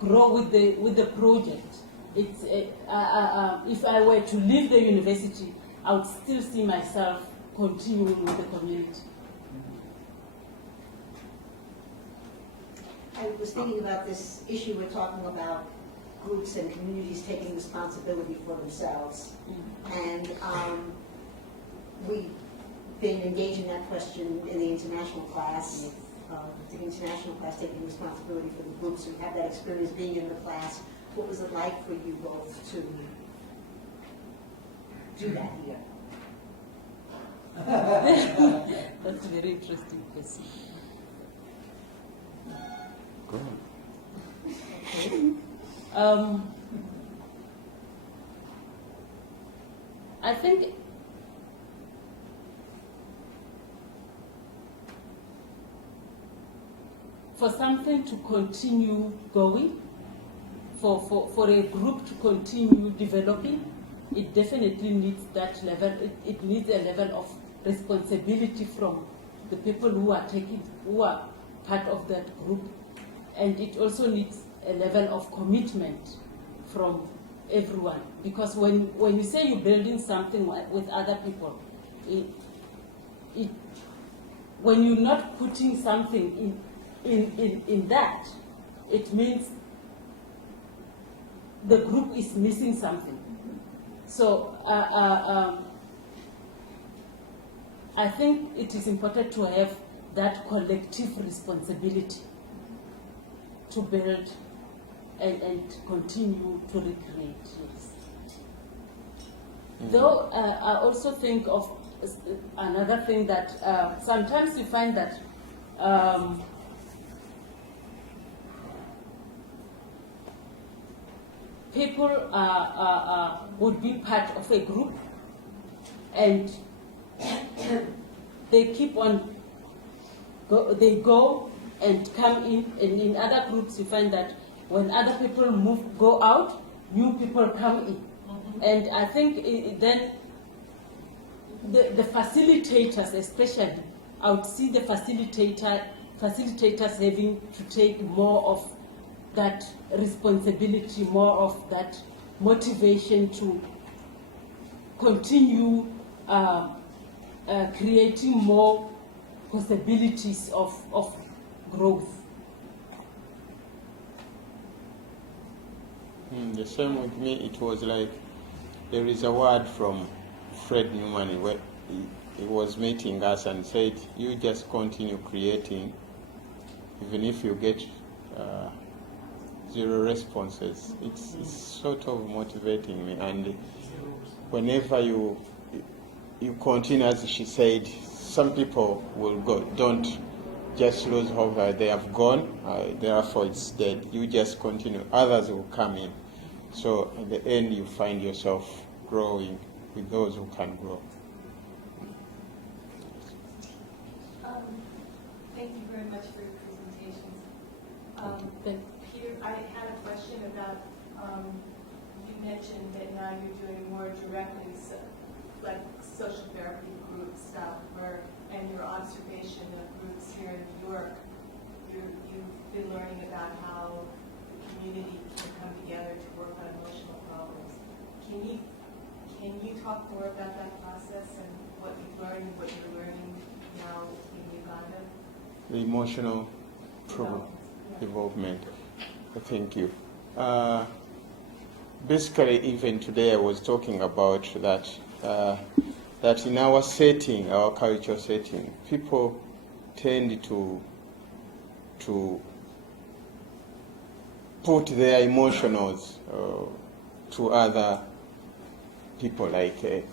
grow with the project. It's if I were to leave the university, I would still see myself continuing with the community. I was thinking about this issue we're talking about, groups and communities taking responsibility for themselves. And we've been engaging that question in the international class, taking responsibility for the groups. We had that experience being in the class. What was it like for you both to do that here? That's a very interesting question. Go on. I think for something to continue going, for a group to continue developing, it definitely needs that level. It needs a level of responsibility from the people who are part of that group, and it also needs a level of commitment from everyone. Because when you say you're building something with other people, when you're not putting something in that, it means the group is missing something. So I think it is important to have that collective responsibility to build and continue to recreate. Yes. Though I also think of another thing that sometimes you find that people would be part of a group, and they keep on, they go and come in, and in other groups you find that when other people go out, new people come in. And I think then the facilitators especially, I would see the facilitators having to take more of that responsibility, more of that motivation to continue creating more possibilities of growth. The same with me. It was like there is a word from Fred Newman where he was meeting us and said, you just continue creating even if you get 0 responses. It's sort of motivating me, and whenever you continue, as she said, some people will go, don't just lose hope that they have gone, therefore it's dead. You just continue. Others will come in. So at the end, you find yourself growing with those who can grow. Thank you very much for your presentations. Peter, I had a question about, you mentioned that now you're doing more directly, like social therapy group style work, and your observation of groups here in New York. You've been learning about how the community can come together to work on emotional problems. Can you talk more about that process and what you've learned and what you're learning now in Uganda? The emotional development. Thank you. Basically, even today I was talking about that, that in our setting, our cultural setting, people tend to put their emotionals to other people. Like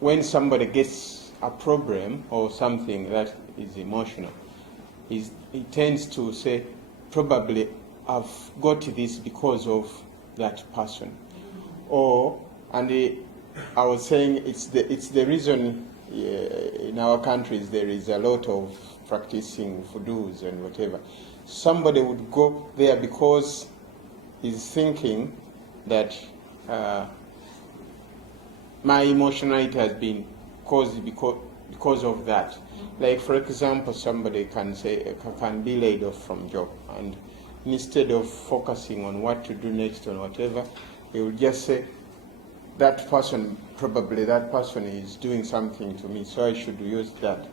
when somebody gets a problem or something that is emotional, he tends to say, probably I've got this because of that person. Or, and I was saying it's the reason in our countries there is a lot of practicing voodoos and whatever. Somebody would go there because he's thinking that my emotionality has been caused because of that. Like, for example, somebody can be laid off from job, and instead of focusing on what to do next or whatever, he will just say, probably that person is doing something to me, so I should use that.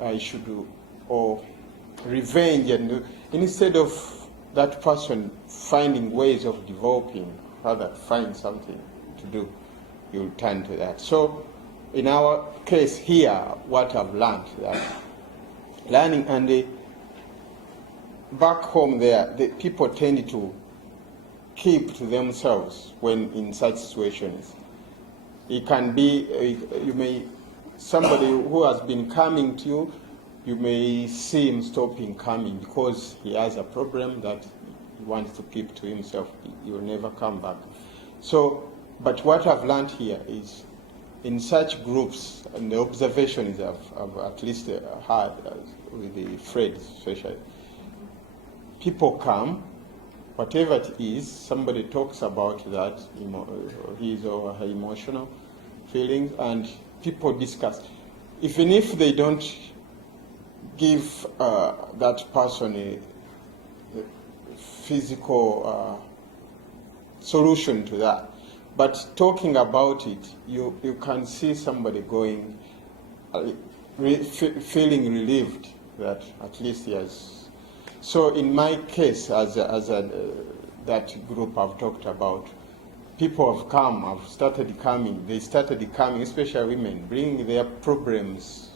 I should do, or revenge, and instead of that person finding ways of developing, rather find something to do, you'll turn to that. So in our case here, what I've learned, learning, and back home there, the people tend to keep to themselves when in such situations. It can be, somebody who has been coming to you, you may see him stopping coming because he has a problem that he wants to keep to himself. He will never come back. So, but what I've learned here is, in such groups, and the observations I've at least had with the Fred especially, people come, whatever it is, somebody talks about that, his or her emotional feelings, and people discuss. Even if they don't give that person a physical solution to that, but talking about it, you can see somebody going, feeling relieved that at least he has. So in my case, that group I've talked about, people have come, have started coming. They started coming, especially women, bringing their problems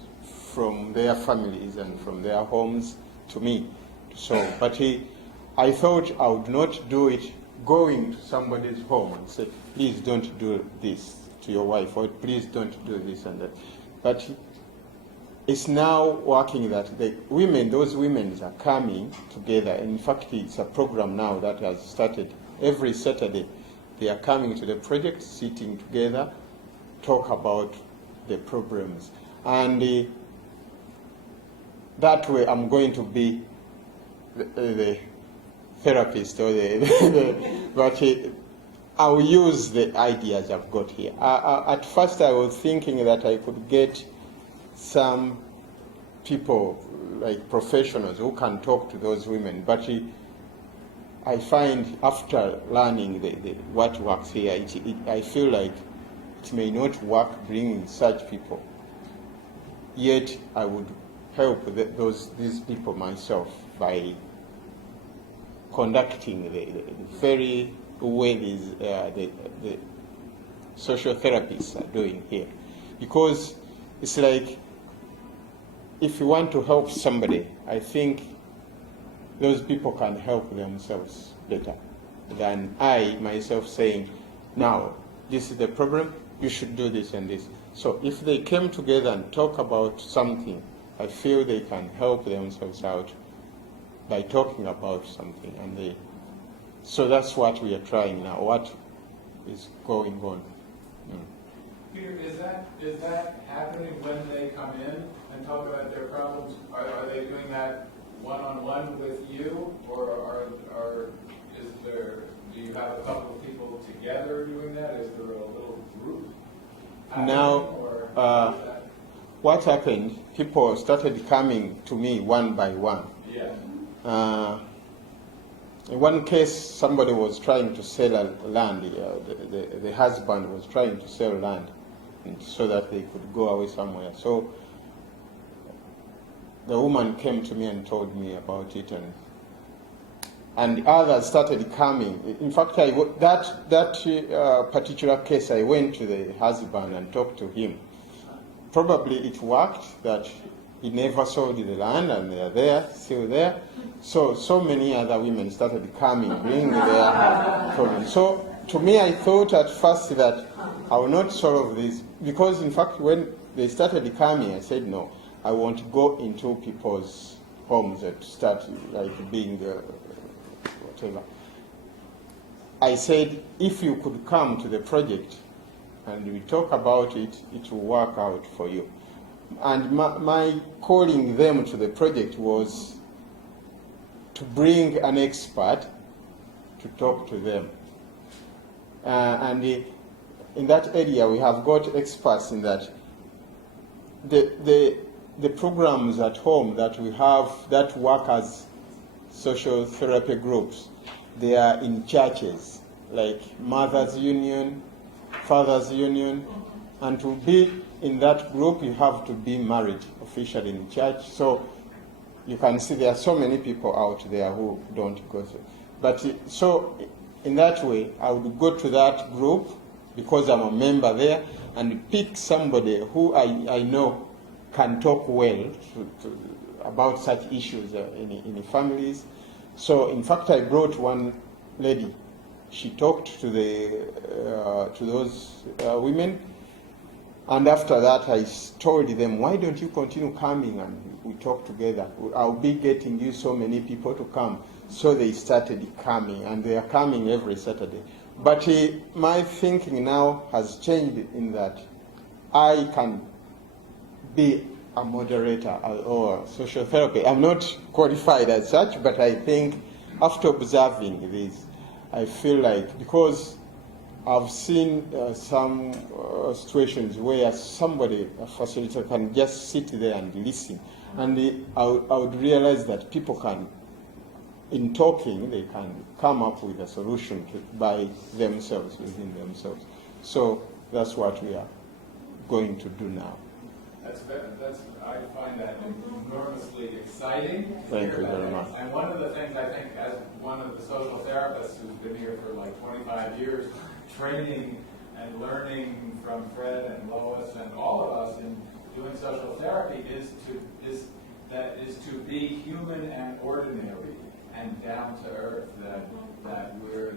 from their families and from their homes to me. So, but I thought I would not do it going to somebody's home and say, please don't do this to your wife, or please don't do this and that. But it's now working that those women are coming together. In fact, it's a program now that has started. Every Saturday, they are coming to the project, sitting together, talk about the problems. And that way, I'm going to be the therapist, or but I will use the ideas I've got here. At first, I was thinking that I could get some people, like professionals, who can talk to those women. But I find after learning what works here, I feel like it may not work bringing such people. Yet I would help these people myself by conducting the very way the social therapists are doing here. Because it's like, if you want to help somebody, I think those people can help themselves better than I myself saying, now, this is the problem, you should do this and this. So if they came together and talk about something, I feel they can help themselves out by talking about something, and so that's what we are trying now. What is going on? Peter, is that happening when they come in and talk about their problems? Are they doing that one-on-one with you, or is there? Do you have a couple of people together doing that? Is there a little group? Now, what happened? People started coming to me one by one. Yeah. In one case, somebody was trying to sell land. The husband was trying to sell land so that they could go away somewhere. So the woman came to me and told me about it, and others started coming. In fact, that particular case, I went to the husband and talked to him. Probably it worked, that he never sold the land, and they are there, still there. So many other women started coming, bringing their problems. So to me, I thought at first that I will not solve this, because in fact, when they started coming, I said, no, I won't go into people's homes and start like being whatever. I said, if you could come to the project and we talk about it, it will work out for you. And my calling them to the project was to bring an expert to talk to them. And in that area, we have got experts in that. The programs at home that we have that work as social therapy groups, they are in churches, like Mothers Union, Fathers Union, and to be in that group, you have to be married officially in church. So you can see there are so many people out there who don't go through. But so in that way, I would go to that group because I'm a member there and pick somebody who I know can talk well about such issues in families. So in fact, I brought one lady. She talked to those women. And after that, I told them, why don't you continue coming and we talk together? I'll be getting you so many people to come. So they started coming, and they are coming every Saturday. But my thinking now has changed in that I can be a moderator or social therapy. I'm not qualified as such, but I think after observing this, I feel like, because I've seen some situations where somebody, a facilitator, can just sit there and listen. And I would realize that people can, in talking, they can come up with a solution by themselves, within themselves. So that's what we are going to do now. I find that enormously exciting. Thank you very much. And one of the things I think, as one of the social therapists who's been here for like 25 years, training and learning from Fred and Lois and all of us in doing social therapy is to be human and ordinary and down to earth.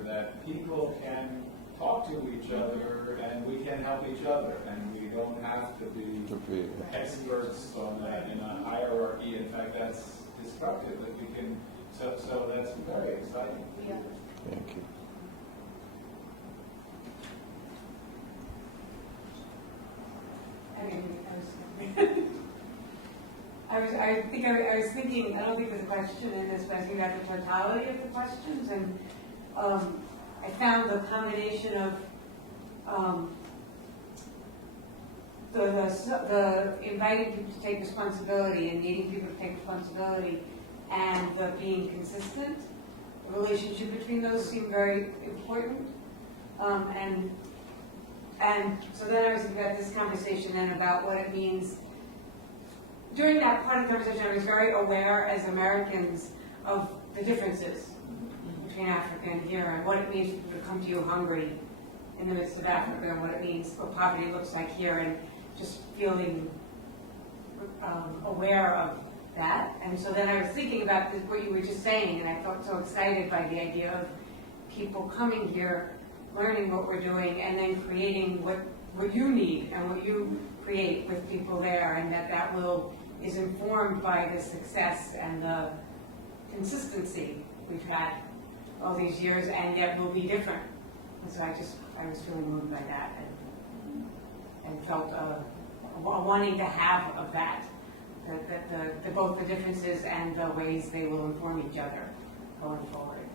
That people can talk to each other and we can help each other, and we don't have to be experts on that in a hierarchy. In fact, that's destructive. That we can. So that's very exciting. Yeah. Thank you. I was thinking, I don't think there's a question in this, but I think about the totality of the questions, and I found the combination of the inviting people to take responsibility and needing people to take responsibility and the being consistent, the relationship between those seemed very important. And so then I was thinking about this conversation then about what it means. During that part of the conversation, I was very aware as Americans of the differences between Africa and here, and what it means for people to come to you hungry in the midst of Africa, and what it means, what poverty looks like here, and just feeling aware of that. And so then I was thinking about what you were just saying, and I felt so excited by the idea of people coming here, learning what we're doing, and then creating what you need and what you create with people there, and that will is informed by the success and the consistency we've had all these years, and yet will be different. And so I was really moved by that, and felt a wanting to have of that, both the differences and the ways they will inform each other going forward.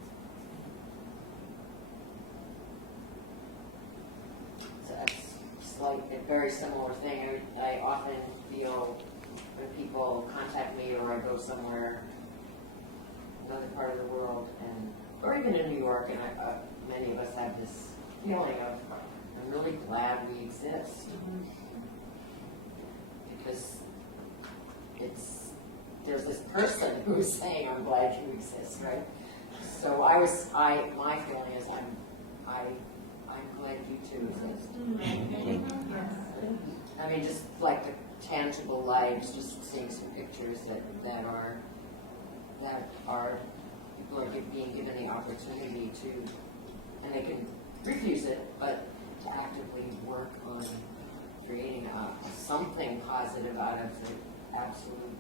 So that's like a very similar thing. I often feel when people contact me or I go somewhere, another part of the world, or even in New York, and many of us have this feeling of, I'm really glad we exist. Because there's this person who's saying, I'm glad you exist, right? So my feeling is I'm glad you two exist. I mean, just like the tangible lives, just seeing some pictures that are people are being given the opportunity to, and they can refuse it, but to actively work on creating something positive out of the absolute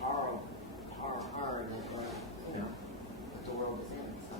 horror that the world is in. So,